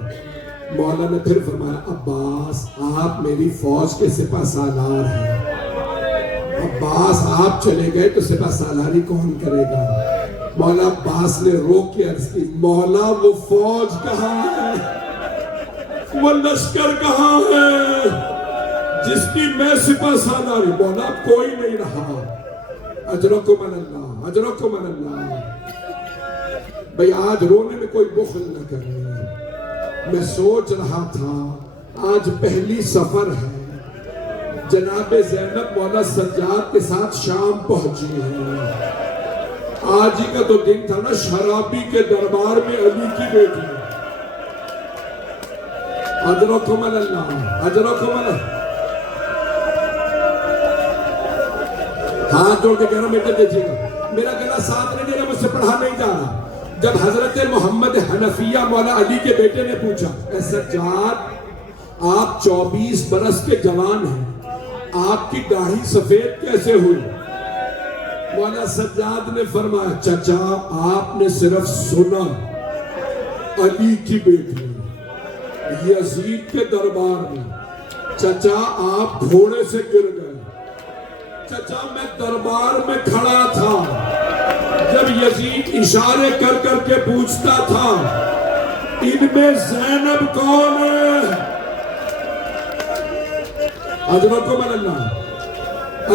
مولا نے پھر فرمایا عباس آپ میری فوج کے سپہ سالار ہیں، عباس آپ چلے گئے تو سپہ سالاری کون کرے گا؟ مولا عباس نے رو کے عرض کی مولا وہ فوج کہاں ہے، وہ لشکر کہاں ہے جس کی میں سپہ سالاری؟ مولا کوئی نہیں رہا۔ اجرکم اللہ، اجرکم اللہ۔ بھئی آج رونے میں کوئی بخل نہ کرے، میں سوچ رہا تھا آج پہلی سفر ہے، جناب زینب مولا سجاد کے ساتھ شام پہنچی ہے، آج ہی کا تو دن تھا نا شرابی کے دربار میں علی کی بیٹی۔ اجرکم اللہ، اجرکم اللہ۔ ہاتھ جوڑ کے کہہ رہا ہوں بیٹے دیکھیے گا، میرا گلا ساتھ نہیں دے رہا، مجھ سے پڑھا نہیں جا رہا۔ جب حضرت محمد حنفیہ مولا علی کے بیٹے نے پوچھا اے سجاد آپ 24 برس کے جوان ہیں، آپ کی داڑھی سفید کیسے ہوئی؟ مولا سجاد نے فرمایا چچا آپ نے صرف سنا علی کی بیٹی یزید کے دربار میں، چچا آپ گھوڑے سے گر گئے، چچا میں دربار میں کھڑا تھا جب یزید اشارے کر کر کے پوچھتا تھا ان میں زینب کون ہے؟ اجرکم اللہ،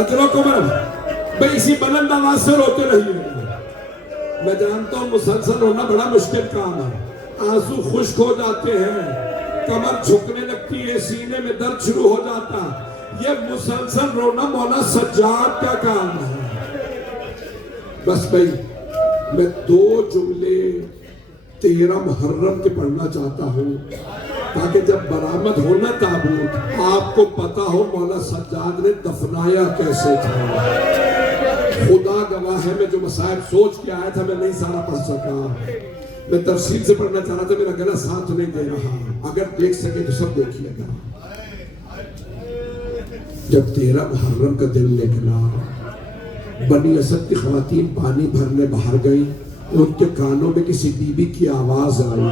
اجرکم اللہ۔ بھئی اسی بلند آواز سے روتے رہیے، میں جانتا ہوں مسلسل رونا بڑا مشکل کام ہے، آنسو خشک ہو جاتے ہیں، کمر جھکنے لگتی ہے، سینے میں درد شروع ہو جاتا ہے، یہ مسلسل رونا مولا سجاد کا کام ہے۔ بس بھئی میں 2 جملے 13 محرم کے پڑھنا چاہتا ہوں تاکہ جب برآمد ہونا تابوت آپ کو پتا ہو مولا سجاد نے دفنایا کیسے تھا۔ خدا گواہ ہے میں جو مصائب سوچ کے آیا تھا میں نہیں سارا پڑھ سکا، میں تفصیل سے پڑھنا چاہ رہا تھا، میرا گلا ساتھ نہیں دے رہا، اگر دیکھ سکے تو سب دیکھیے گا۔ جب 13 محرم کا دن نکلا، بنی اسد کی خواتین پانی بھرنے باہر گئیں، ان کے کانوں میں کسی بی بی کی آواز آئی،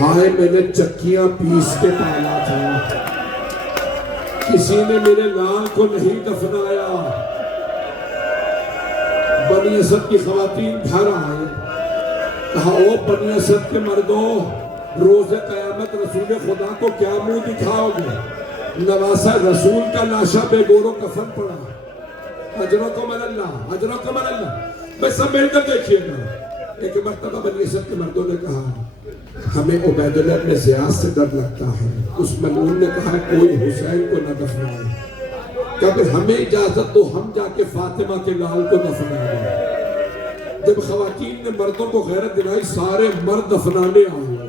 ہائے میں نے چکیاں پیس کے پالا تھا، کسی نے میرے لال کو نہیں دفنایا۔ بنی اسد کی خواتین گھر آئے، کہا او بنی اسد کے مردوں، روز قیامت رسول خدا کو کیا منہ دکھاؤ گے؟ نواسہ رسول کا لاشا بے گور و کفن پڑا، اجرکم اللہ، اجرکم اللہ۔ میں سب مل کر دیکھیے گا۔ ایک مرتبہ بنی اسد کے مردوں نے کہا ہمیں عبید اللہ ابن زیاد سے ڈر لگتا ہے۔ اس ملعون نے کہا کوئی حسین کو نہ دفنائے، کہ پھر ہمیں اجازت دو ہم جا کے فاطمہ کے لال کو دفنائیں۔ جب خواتین نے مردوں کو غیرت دلائی، سارے مرد دفنانے آئے۔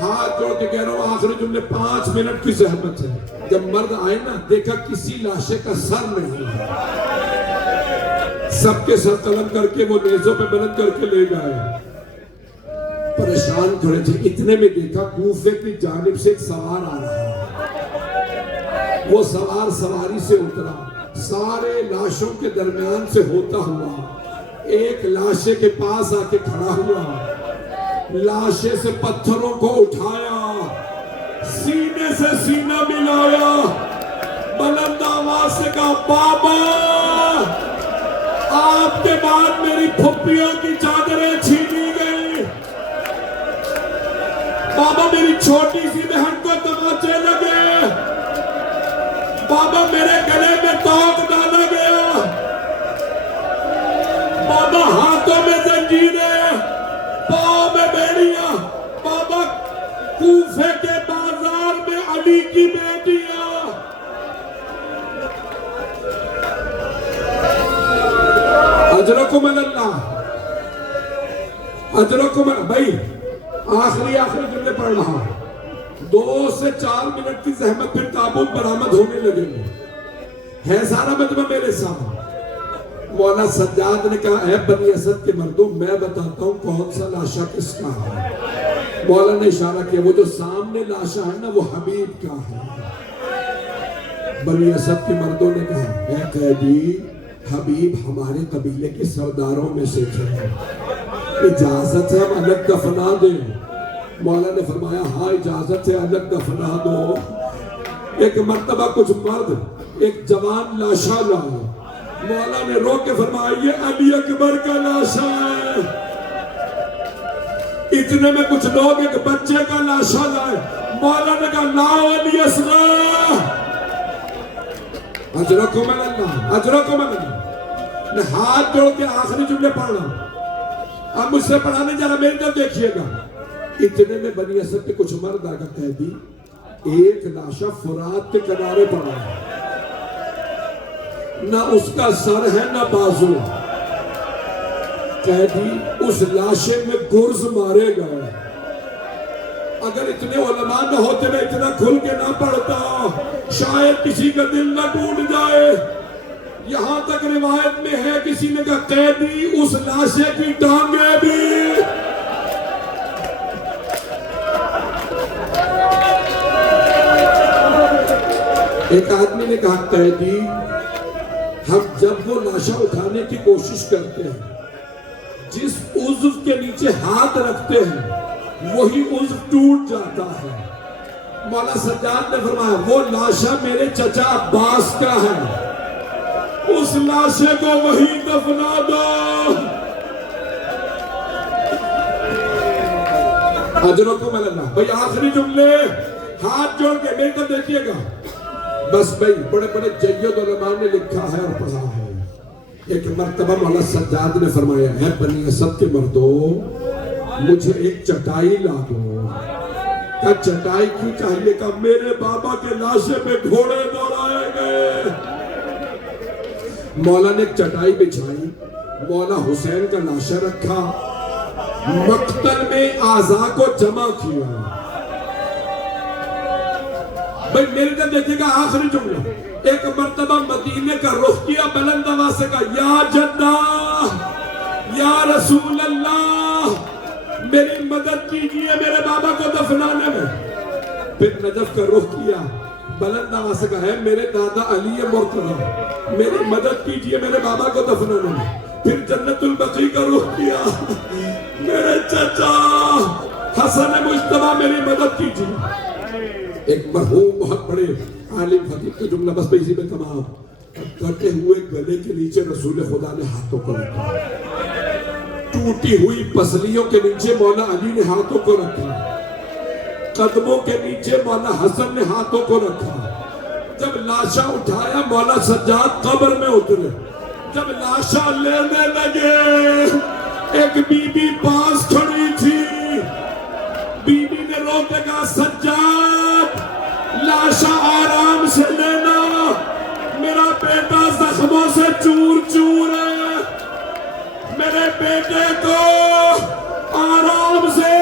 ہاتھ جوڑ کے کہہ رہا ہوں آخری جملے 5 منٹ کی زحمت ہے۔ جب مرد آئے نا، دیکھا کسی لاشے کا سر نہیں ہے، سب کے سر قلم کر کے وہ نیزوں پہ بلند کر کے لے گئے۔ پریشان کھڑے تھے، اتنے میں دیکھا کوفے کی جانب سے ایک سوار آ رہا، وہ سوار سواری سے اترا، سارے لاشوں کے درمیان سے ہوتا ہوا ایک لاشے کے پاس آ کے کھڑا ہوا، لاشے سے پتھروں کو اٹھایا، سینے سے سینہ ملایا، بلند آواز سے کہا بابا آپ کے بعد میری پھپھیوں کی چادریں چھینی گئی، بابا میری چھوٹی سی بہن کو تماچے لگے، بابا میرے گلے میں توق ڈالا گیا، بابا ہاتھوں میں زنجیریں، پاؤں میں بیڑیاں، بابا کوفے کے بازار میں علی کی بیٹیاں۔ اجرکم اللہ، اجرکم اللہ۔ بھائی آخری جملے پڑھ رہا، 2 سے 4 منٹ کی زحمت، پھر تابوت برآمد ہونے لگے گے، ہے سارا مجمع میرے سامنے۔ مولا سجاد نے کہا اے بنی اسد کے مردوں، میں بتاتا ہوں کون سا لاشا کس کا ہے۔ مولا نے اشارہ کیا، وہ جو سامنے لاشا ہے نا وہ حبیب کا ہے۔ بنی اسد کے مردوں نے کہا اے قیدی، حبیب ہمارے قبیلے کے سرداروں میں سے تھے، اجازت ہے ہم الگ دفنا دیں؟ مولا نے فرمایا ہاں اجازت ہے، الگ دفنا دو۔ ایک مرتبہ کچھ مرد ایک جوان لاشا لائے، مولا نے رو کے فرمایا یہ علی اکبر کا لاشا ہے۔ اتنے میں کچھ لوگ ایک بچے کا لاشا لائے، مولا نے کہا لاؤ علی اصغر۔ اجرکم اللہ، اجرکم اللہ۔ میں ہاتھ جوڑ کے آخری جملے پڑھ رہا ہوں، اب مجھ سے پڑھانے جا رہا، میری طرف دیکھیے گا۔ اتنے میں بنی اسد کے کچھ مرد آگا قیدی، ایک لاشا فرات کے کنارے پڑا ہے، نہ اس کا سر ہے نہ بازو، قیدی اس لاشے میں گرز مارے گئے۔ اگر اتنے علماء نہ ہوتے میں اتنا کھل کے نہ پڑھتا، شاید کسی کا دل نہ ٹوٹ جائے۔ یہاں تک روایت میں ہے کسی نے کہا قیدی اس لاشے کی ٹانگیں بھی۔ ایک آدمی نے کہا قیدی ہم جب وہ لاشا اٹھانے کی کوشش کرتے ہیں، جس عضو کے نیچے ہاتھ رکھتے ہیں وہی عضو ٹوٹ جاتا ہے۔ مولا سجاد نے فرمایا وہ لاشا میرے چچا عباس کا ہے، اس لاشے کو وہی دفنا دو۔ اجرکم اللہ۔ بھائی آخری جملے ہاتھ جوڑ کے میرے کو دیکھیے گا۔ بس بھائی بڑے بڑے جید علماء نے لکھا ہے اور پڑھا ہے۔ ایک مرتبہ مولا سجاد نے فرمایا ہے بنی اسد کے مردوں مجھے ایک چٹائی لا دو۔ کہا چٹائی کیوں چاہیے؟ کہا میرے بابا کے لاشے پہ گھوڑے دوڑائے گئے۔ مولا نے ایک چٹائی بچھائی، مولا حسین کا لاشا رکھا، مقتل میں اعضاء کو جمع کیا۔ بھئی میرے کو دیکھئے گا آخری جملہ، ایک مرتبہ مدینے کا رخ کیا، بلند آواز سے کہا یا جدہ یا رسول اللہ میری مدد کیجئے میرے بابا کو دفنانے میں. پھر نجف کا رخ کیا, بلند آواز سے کہا ہے میرے دادا علی مرتضی میری مدد کیجئے میرے بابا کو دفنانے میں. پھر جنت البقیع کا رخ کیا, میرے چچا حسن مجتبیٰ میری مدد کیجئے. ایک مرحوم بہت بڑے عالم خطیب کا جملہ بس پہ اسی میں تمام. کٹے ہوئے گلے کے نیچے رسول خدا نے ہاتھوں کو رکھا, ٹوٹی ہوئی پسلیوں کے نیچے مولا علی نے ہاتھوں کو رکھا, قدموں کے نیچے مولا حسن نے ہاتھوں کو رکھا. جب لاشا اٹھایا مولا سجاد قبر میں اترے. جب لاشا لینے لگے ایک بی بی پاس کھڑی تھی. بی بی نے روک کے کہا سجاد لاشا آرام سے لینا, میرا بیٹا زخموں سے چور چور ہے, میرے بیٹے کو آرام سے